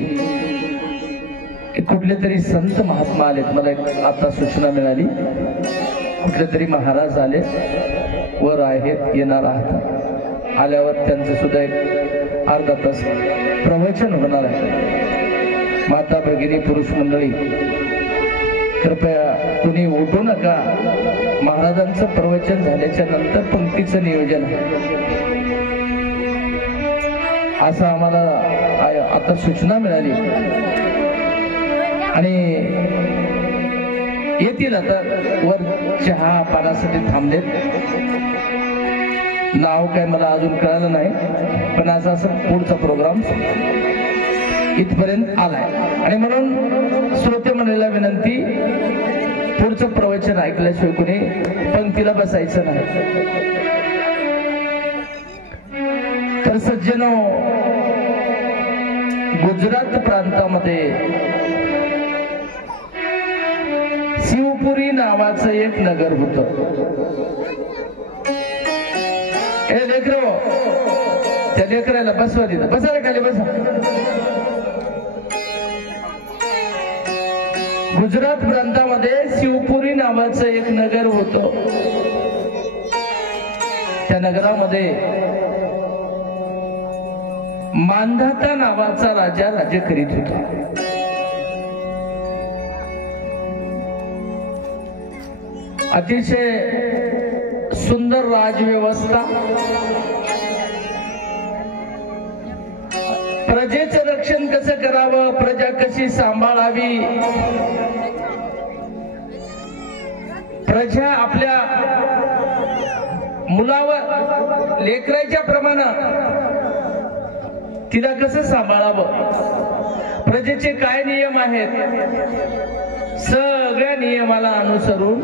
कुठले तरी संत महात्मा आलेत. मला एक आता सूचना मिळाली, कुठले तरी महाराज आले, वर आहेत, येणार आहात. आल्यावर त्यांचं सुद्धा एक अर्धा तास प्रवचन होणार आहे. माता भगिनी पुरुष मंडळी कृपया कुणी उठू नका. महाराजांचं प्रवचन झाल्याच्या नंतर पंक्तीचं नियोजन आहे असं आम्हाला आता सूचना मिळाली आणि येतील. आता वर चहा पाण्यासाठी थांबलेत. नाव काय मला अजून कळालं नाही, पण असं पुढचा प्रोग्राम इथपर्यंत आलाय आणि म्हणून श्रोते मंडळीला विनंती, पुढचं प्रवचन ऐकल्याशिवाय कुणी पंक्तीला बसायचं नाही. तर सज्जनो, गुजरात प्रांतामध्ये शिवपुरी नावाचं एक नगर होतं. हे लेकरो, त्या लेकराला बसवा दिलं. बसा रे खाली, बसा. गुजरात प्रांतामध्ये शिवपुरी नावाचं एक नगर होतं. त्या नगरामध्ये मांधाता नावाचा राजा राज्य करीत होता. अतिशय सुंदर राजव्यवस्था, प्रजेचं रक्षण कसं करावं, प्रजा कशी सांभाळावी, प्रजा आपल्या मुलावर लेकराच्या प्रमाणे तिला कसं सांभाळावं, प्रजेचे काय नियम आहेत, सगळ्या नियमाला अनुसरून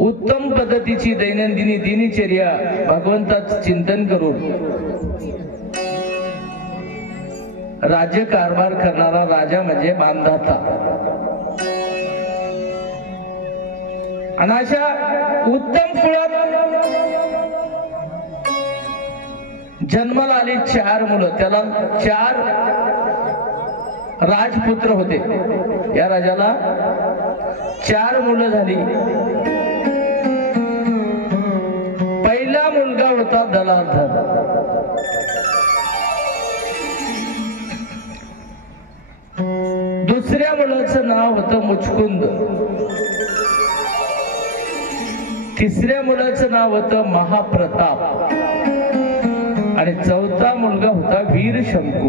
उत्तम पद्धतीची दैनंदिनी दिनचर्या भगवंताचं चिंतन करून राज्य कारभार करणारा राजा म्हणजे मांधाता. आणि अशा उत्तम कुळात जन्माला आली 4 मुलं. त्याला 4 राजपुत्र होते. या राजाला 4 मुलं झाली. पहिला मुलगा होता दलाधर. दुसऱ्या मुलाचं नाव होतं मुचकुंद. तिसऱ्या मुलाचं नाव होतं महाप्रताप आणि चौथा मुलगा होता वीर शंकू.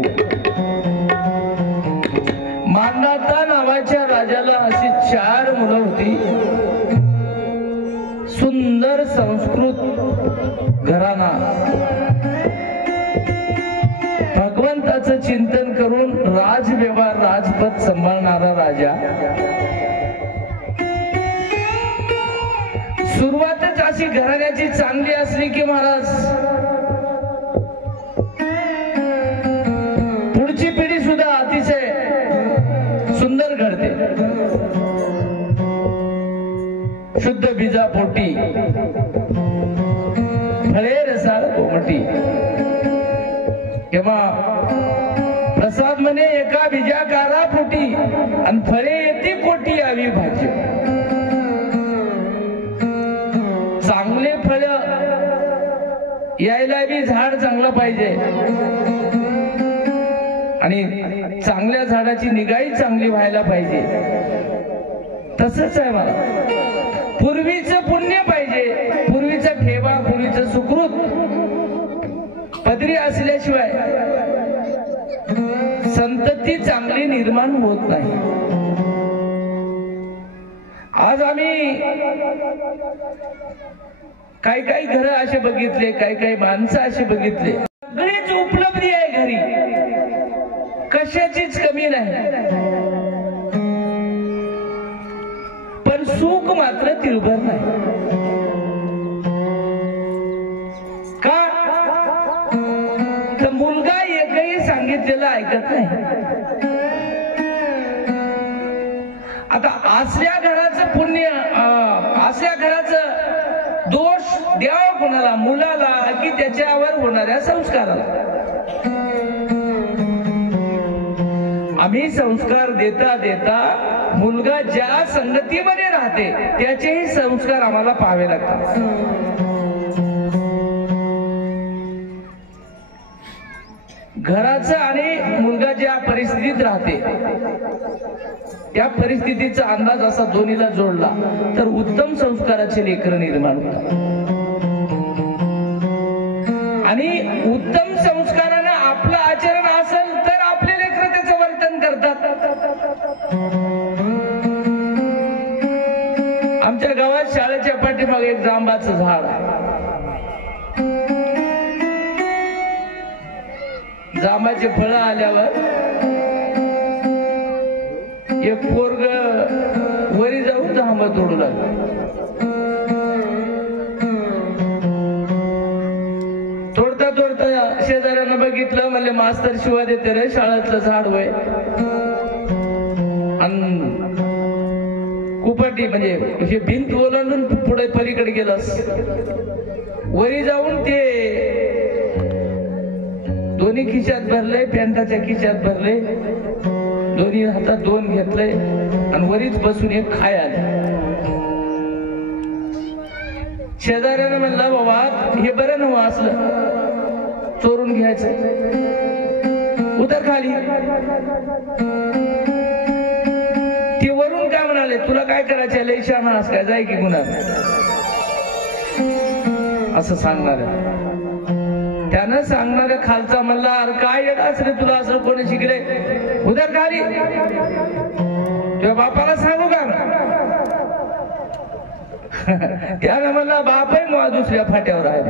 मांधाता नावाच्या राजाला अशी 4 मुलं होती. सुंदर संस्कृत घराणा, भगवंताचं चिंतन करून राजव्यवहार राजपद सांभाळणारा राजा. सुरुवातच अशी घराण्याची चांगली असली की महाराज पुढची पिढी सुद्धा अतिशय सुंदर घडते. शुद्ध बीजा पोटी फळे रसाळ कोमटी. किंवा प्रसाद म्हणे एका बीजाकारा पोटी आणि फळे येते कोटी आवी भाज्य. चांगले फळ यायला बी झाड चांगलं पाहिजे आणि चांगल्या झाडाची निगाही चांगली व्हायला पाहिजे. तसंच आहे मला, पूर्वीचं पुण्य पाहिजे, पूर्वीचा ठेवा, पूर्वीचं सुकृत पदरी असल्याशिवाय संतती चांगली निर्माण होत नाही. आज आम्ही काही घर असे बघितले, काही माणसं असे बघितले, सगळीच उपलब्धी आहे घरी. कशाचीच कमी नाही, पण सुख मात्र तिळभर नाही. का तर मुलगा एकही सांगितलेलं ऐकत नाही. आता असल्या घराचं पुण्य, असल्या घराचं दोष द्यावं कोणाला? मुलाला की त्याच्यावर होणाऱ्या संस्काराला? आम्ही संस्कार देता देता मुलगा ज्या संगतीमध्ये राहते त्याचेही संस्कार आम्हाला पाहावे लागतात. घराचं आणि मुलगा ज्या परिस्थितीत राहते त्या परिस्थितीचा अंदाज असा दोन्हीला जोडला तर उत्तम संस्काराचे लेकरं निर्माण होतात. आणि उत्तम संस्कारानं आपलं आचरण असेल तर आपले लेकरं त्याचं वर्तन करतात. आमच्या गावात शाळेच्या पाठीमागे एक जांबाचं झाड आहे. जांबाचे फळं आल्यावर एक पोरग वरी जाऊन जांब तोडू लागलं. तोडता तोडता शेजाऱ्यानं बघितलं, म्हणले मास्तर शिवा देते रे, शाळेतलं झाड वय. आणि कुपाटी म्हणजे हे भिंत ओलांडून पुढे पलीकडे गेलास. वरी जाऊन ते दोन्ही खिशात भरले, पॅन्टाच्या खिशात भरले, दोन्ही हातात दोन घेतले आणि वरीच बसून एक खाय आले. शेजाऱ्यानं म्हणलं, बाबा हे बरं नव्ह असलं चोरून घ्यायचं, उतर खाली. ते वरून काय म्हणाले, तुला काय करायचं, लय शहाणा आहेस काय, जाय की गुन्हा, असं सांगणार. त्यानं सांगणाऱ्या खालचा म्हणला, अरे काय येडास रे तुला, असं कोणी शिकले, उधर खाली. तुझ्या बापाला सांगू का? त्यानं म्हणला, बापही मग दुसऱ्या फाट्यावर आहे.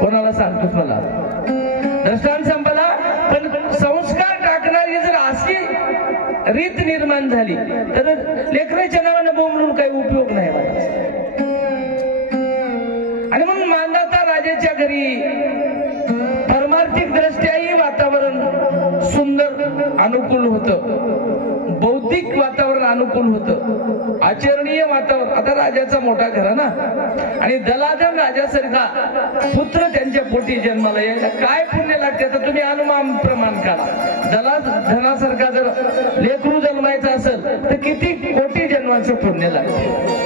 कोणाला सांगतोस मला? दृष्टांत संपला. पण संस्कार टाकणारी जर अशी रीत निर्माण झाली तर लेकराच्या नावानं बोंबलून काही उपयोग नाही मला. आणि मग मांधाता राजाच्या घरी परमार्थिक दृष्ट्याही वातावरण सुंदर अनुकूल होतं, बौद्धिक वातावरण अनुकूल होतं, आचरणीय वातावरण. आता राजाचा मोठा घराणा आणि दलाधन राजासारखा पुत्र त्यांच्या पोटी जन्माला यायला काय पुण्य लागते? तर तुम्ही अनुमान प्रमाण काढा. दलाधनासारखा जर लेकरू जन्मायचं असेल तर किती कोटी जन्माचं पुण्य लागते.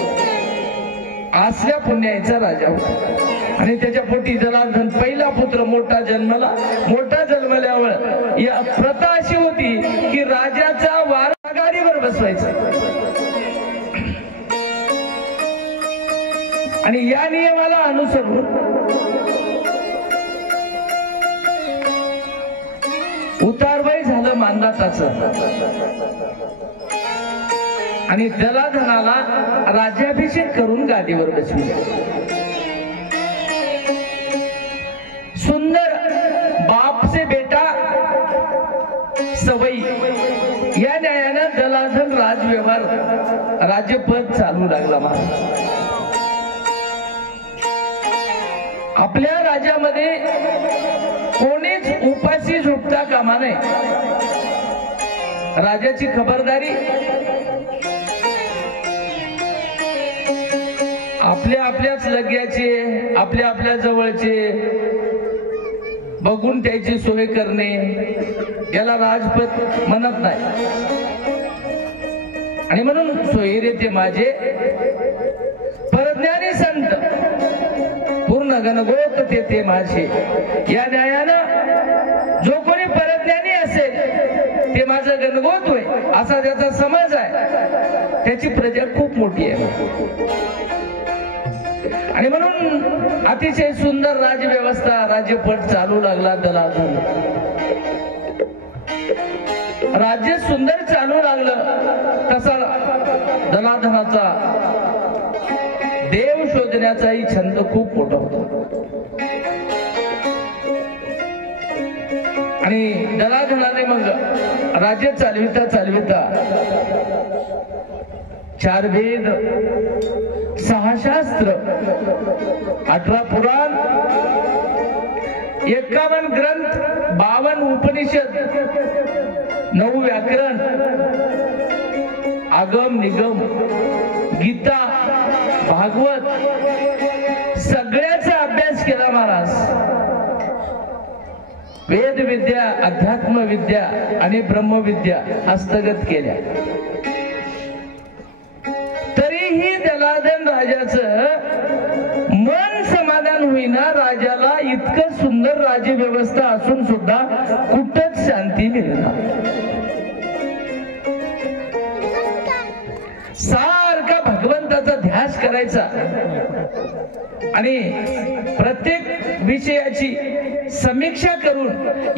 असल्या पुण्याचा राजा होता आणि त्याच्या पोटी जलाधन पहिला पुत्र मोठा जन्मला. मोठा जन्मल्यावर या प्रथा अशी होती की राजाचा वारा गाडीवर बसवायचा आणि या नियमाला अनुसरून उतारवय झालं मांधाताचं आणि दलाधनाला राज्याभिषेक करून गादीवर बसविले. सुंदर बाप से बेटा सवई या न्यायानं दलाधन राजव्यवहार राज्यपद चालू लागला. महाराज आपल्या राज्यामध्ये कोणीच उपाशी झोपता कामा नये. राजाची खबरदारी आपल्या आपल्याच लग्याचे, आपल्या आपल्या जवळचे बघून त्याची सोय करणे याला राजपद म्हणत नाही. आणि म्हणून सोयरे ते माझे परज्ञानी संत, पूर्ण गणगोत ते माझे. या न्यायानं जो कोणी परज्ञानी असेल ते माझं गणगोत होय असा ज्याचा समज आहे त्याची प्रजा खूप मोठी आहे. आणि म्हणून अतिशय सुंदर राजव्यवस्था, राज्यपट चालू लागला. दलाधन राज्य सुंदर चालू लागलं तसा दलाधनाचा देव शोधण्याचाही छंद खूप मोठा होता. आणि दलाधनाने मग राज्य चालविता चालविता 4 वेद 6 शास्त्र 18 पुराण 51 ग्रंथ 52 उपनिषद 9 व्याकरण आगम निगम गीता भागवत सगळ्याचा अभ्यास केला महाराज. वेद विद्या अध्यात्म विद्या आणि ब्रह्मविद्या हस्तगत केल्या. तरीही दलाधन राजाचं मन समाधान होईना. राजाला इतकं सुंदर राज्यव्यवस्था असून सुद्धा कुठंच शांती मिळेना. सारखा भगवंताचा ध्यास करायचा आणि प्रत्येक विषयाची समीक्षा करून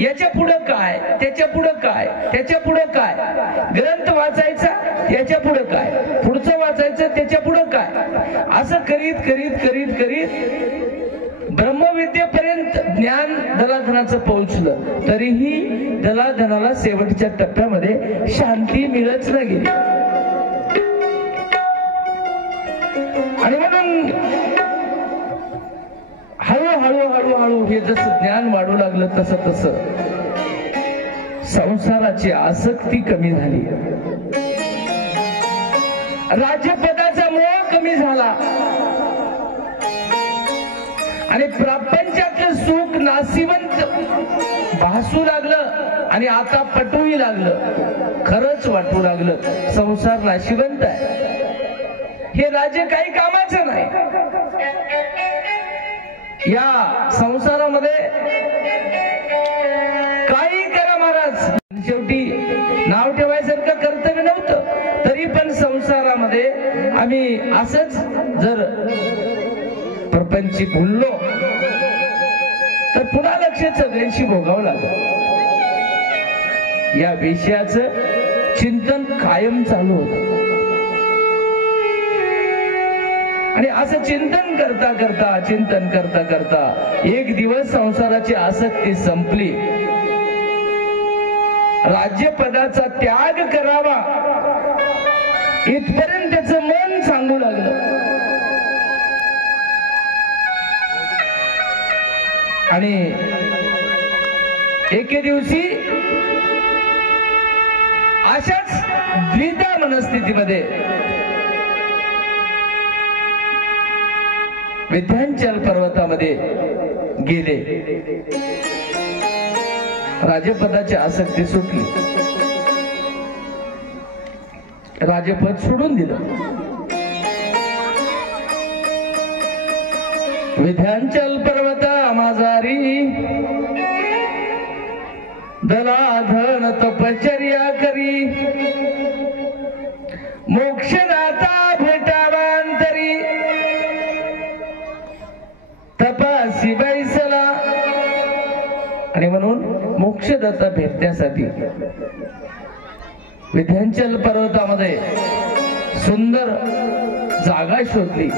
याच्या पुढं काय, त्याच्या पुढं काय, त्याच्या पुढं काय, ग्रंथ वाचायचा याच्या पुढं काय, पुढचं वाचायचं त्याच्या पुढं काय, असं करीत करीत करीत करीत ब्रह्मविद्येपर्यंत ज्ञान दलाधनाचं पोहोचलं. तरीही दलाधनाला शेवटच्या टप्प्यामध्ये शांती मिळत न गेली. आणि म्हणून हळूहळू हळूहळू हे जसं ज्ञान वाढू लागलं तसं तसं संसाराची आसक्ती कमी झाली. राज्यपदाचा मोह कमी झाला आणि प्रपंचातलं सुख नाशिवंत भासू लागलं आणि आता पटूही लागलं. खरंच वाटू लागलं संसार नाशिवंत आहे. हे राज्य काही कामाचं नाही. या संसारामध्ये काही करा महाराज, शेवटी नाव ठेवायसारखं कर्तव्य नव्हतं. तरी पण संसारामध्ये आम्ही असंच जर प्रपंची भुललो तर पुन्हा लक्ष सगळ्यांशी भोगावं लागलं. या विषयाचं चिंतन कायम चालू होतं. आणि असं चिंतन करता करता चिंतन करता करता एक दिवस संसाराची आसक्ती संपली. राज्यपदाचा त्याग करावा इथपर्यंत त्याचं मन सांगू लागलं. आणि एके दिवशी अशाच द्विधा मनस्थितीमध्ये विंध्याचल पर्वतामध्ये गेले. राजपदाची आसक्ती सुटली. राजपद सोडून दिलं. विंध्याचल पर्वता माझारी दलाधन तपश्चर्या करी मोक्षदाता भेटावांतरी तपासी बैसला. आणि म्हणून मोक्षदाता भेटण्यासाठी विंध्याचल पर्वतामध्ये सुंदर जागा शोधली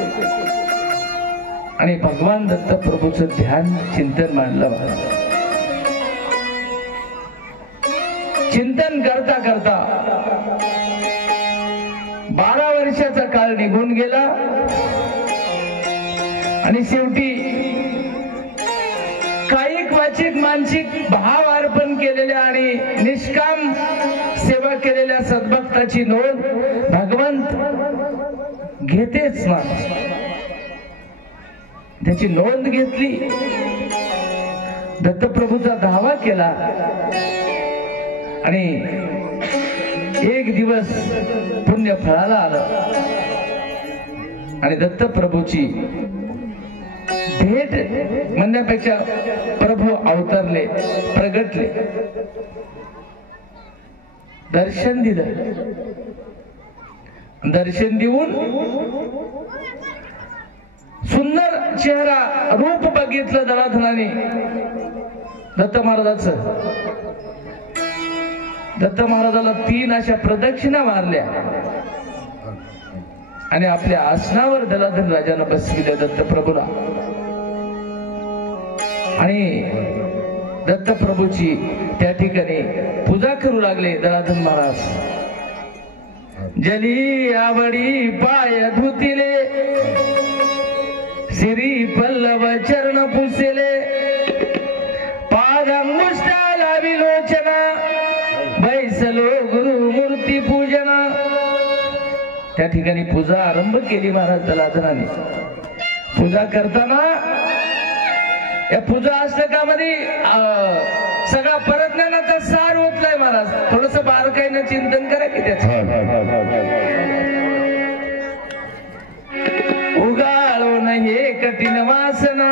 आणि भगवान दत्त प्रभूचं ध्यान चिंतन मांडलं. चिंतन करता करता 12 वर्षाचा काळ निघून गेला आणि शेवटी काही क्वचित मानसिक भाव अर्पण केलेल्या आणि निष्काम सेवा केलेल्या सद्भक्ताची नोंद भगवंत घेतेच ना. त्याची नोंद घेतली. दत्तप्रभूचा धावा केला आणि एक दिवस पुण्य फळाला आलं आणि दत्तप्रभूची भेट म्हणण्यापेक्षा प्रभू अवतरले, प्रगटले, दर्शन दिलं. दर्शन देऊन सुंदर चेहरा रूप बघितलं दलाधनाने दत्त महाराजाचं. दत्त महाराजाला 3 अशा प्रदक्षिणा मारल्या आणि आपल्या आसनावर दलाधन राजानं बसविलं दत्त प्रभूला. आणि दत्तप्रभूची त्या ठिकाणी पूजा करू लागले दलाधन महाराज. जली आवडी पाय धुतिले, श्री पल्लव चरण पुसिले, पादांगुष्ठा लावी लोचना, बैसलो गुरु मूर्ती पूजना. त्या ठिकाणी पूजा आरंभ केली महाराज दलाधनाने. पूजा करताना या पूजा अष्टकामध्ये सगळा परज्ञानाचा सार ओतलाय महाराज. थोडस बारकाईनं चिंतन करा की त्याचं. उगाळून हे कठीण वासना.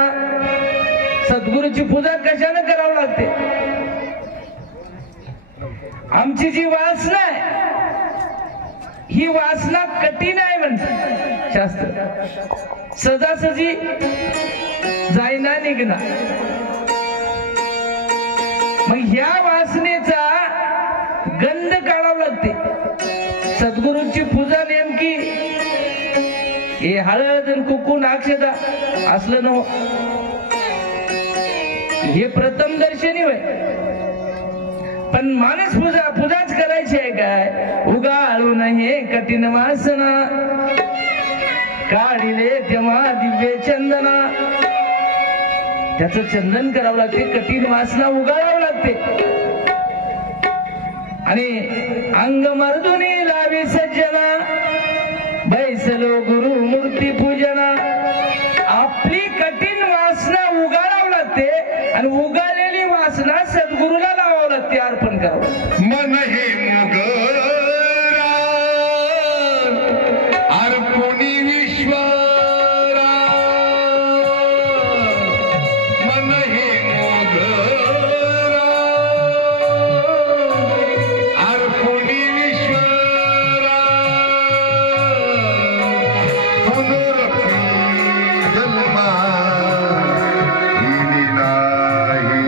सद्गुरूची पूजा कशाने करावं लागते? आमची जी वासना आहे ही वासना कठीण आहे म्हणतात शास्त्र. सहजासहजी जायना निघना. मग ह्या वासनेचा गंध काढावा लागते. सद्गुरूंची पूजा नेमकी हे हळद आणि कुंकू अक्षता असलं न, हे प्रथम दर्शनी होय. पण मानस पूजाच करायची आहे काय? उगाळून हे कठीण वासना, काढिले तेव्हा दिव्य चंदना. त्याचं चंदन करावं लागते, कठीण वासना उगाळावं लागते. आणि अंग मर्दुनी लावी सज्जना, बैसलो गुरु मूर्ती पूजना. आपली कठीण वासना उगाळावं लागते आणि उगाळलेली वासना सद्गुरूला लावावं लागते, अर्पण करावं. मन हे मोगरा अर्पुनी विश्वरा, मन हे मोगरा अर्पुनी विश्वरा. पुनरपी जन्मा हिनी नाही,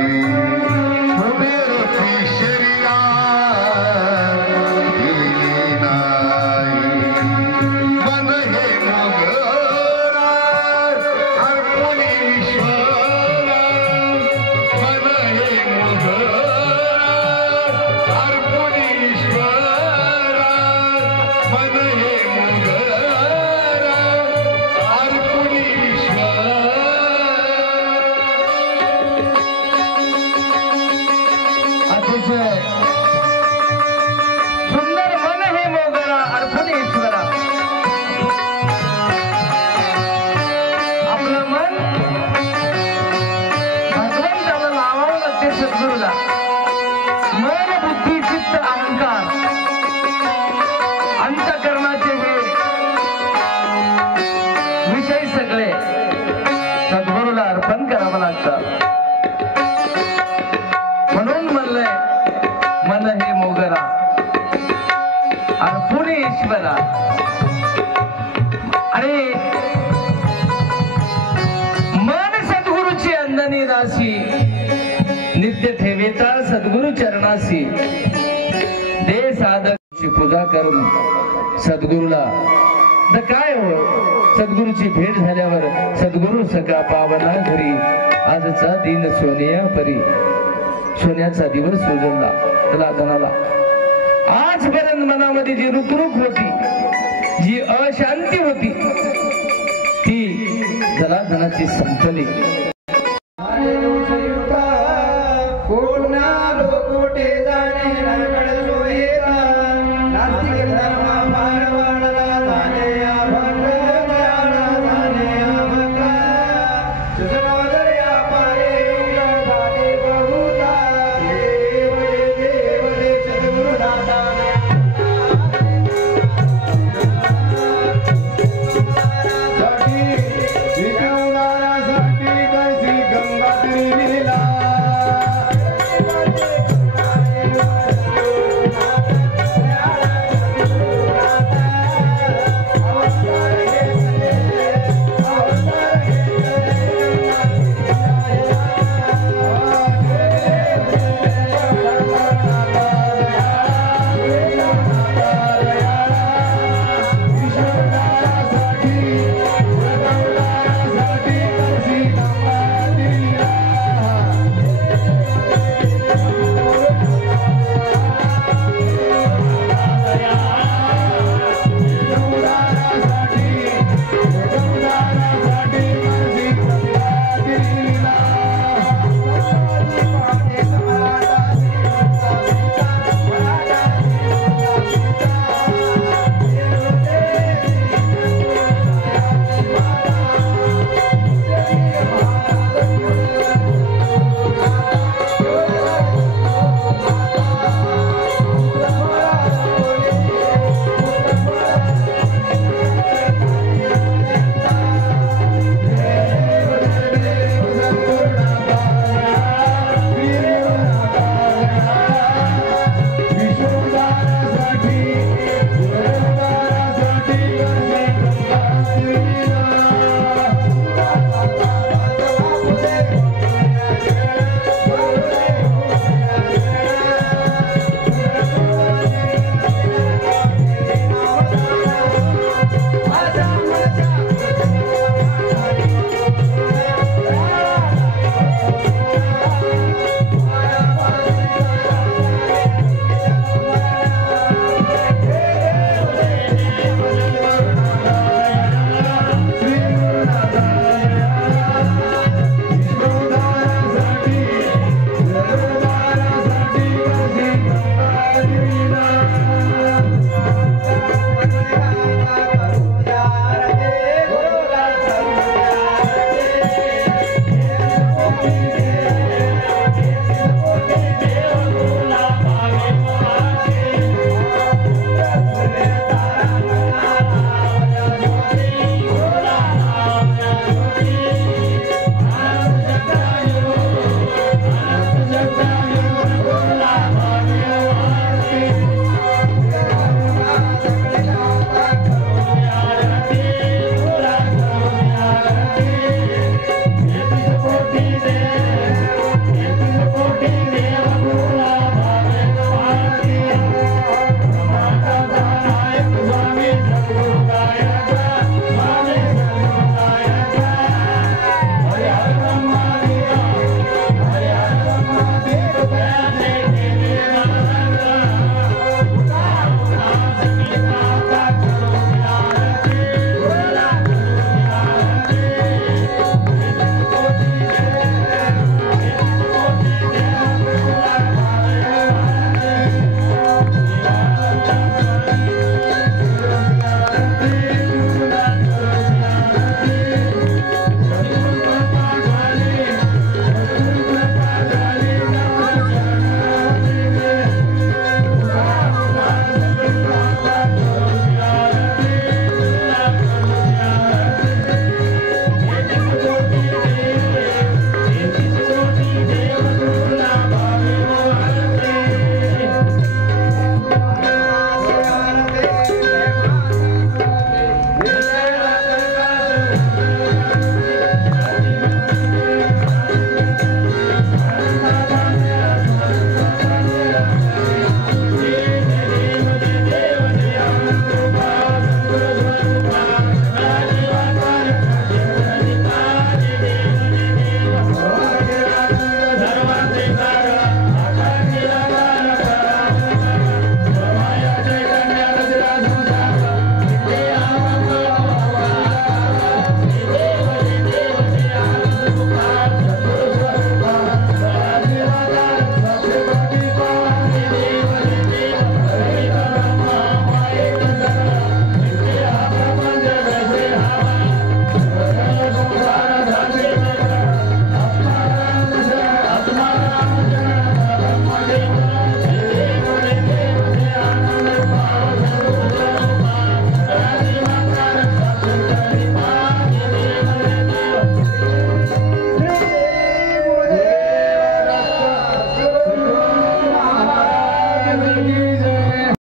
पुनरपी शरीरा हिनी नाही. मन हे मोगरा अर्पुनी विश्वरा, मन हे मोगरा अर्पुनी विश्वरा, मन हे मोगरा अर्पुनी विश्वरा. अतिशय सुंदर मन हे मोगरा अर्पण ईश्वरा. आपलं मन भगवंताला लावावं लागते सद्गुरूला. मन बुद्धी चित्त अहंकार अंतःकरणाचे हे विषय सगळे सद्गुरूला अर्पण करावं लागतात. म्हणून म्हणलंय मन हे मोगरा अर्पुण ईश्वरा. आणि मन सद्गुरूची अंजनी राशी, नित्य ठेवेचा सद्गुरु चरणाशी. दे साधकची पूजा करून सद्गुरूला तर काय हो, सद्गुरूची भेट झाल्यावर सद्गुरु सका पावना घरी. आजचा दिन सोनिया परी, सोन्याचा दिवस उजळला दलाधनाला. आजपर्यंत मनामध्ये जी रुकरुक होती, जी अशांती होती, ती दलाधनाची संपली. कोटे जाणे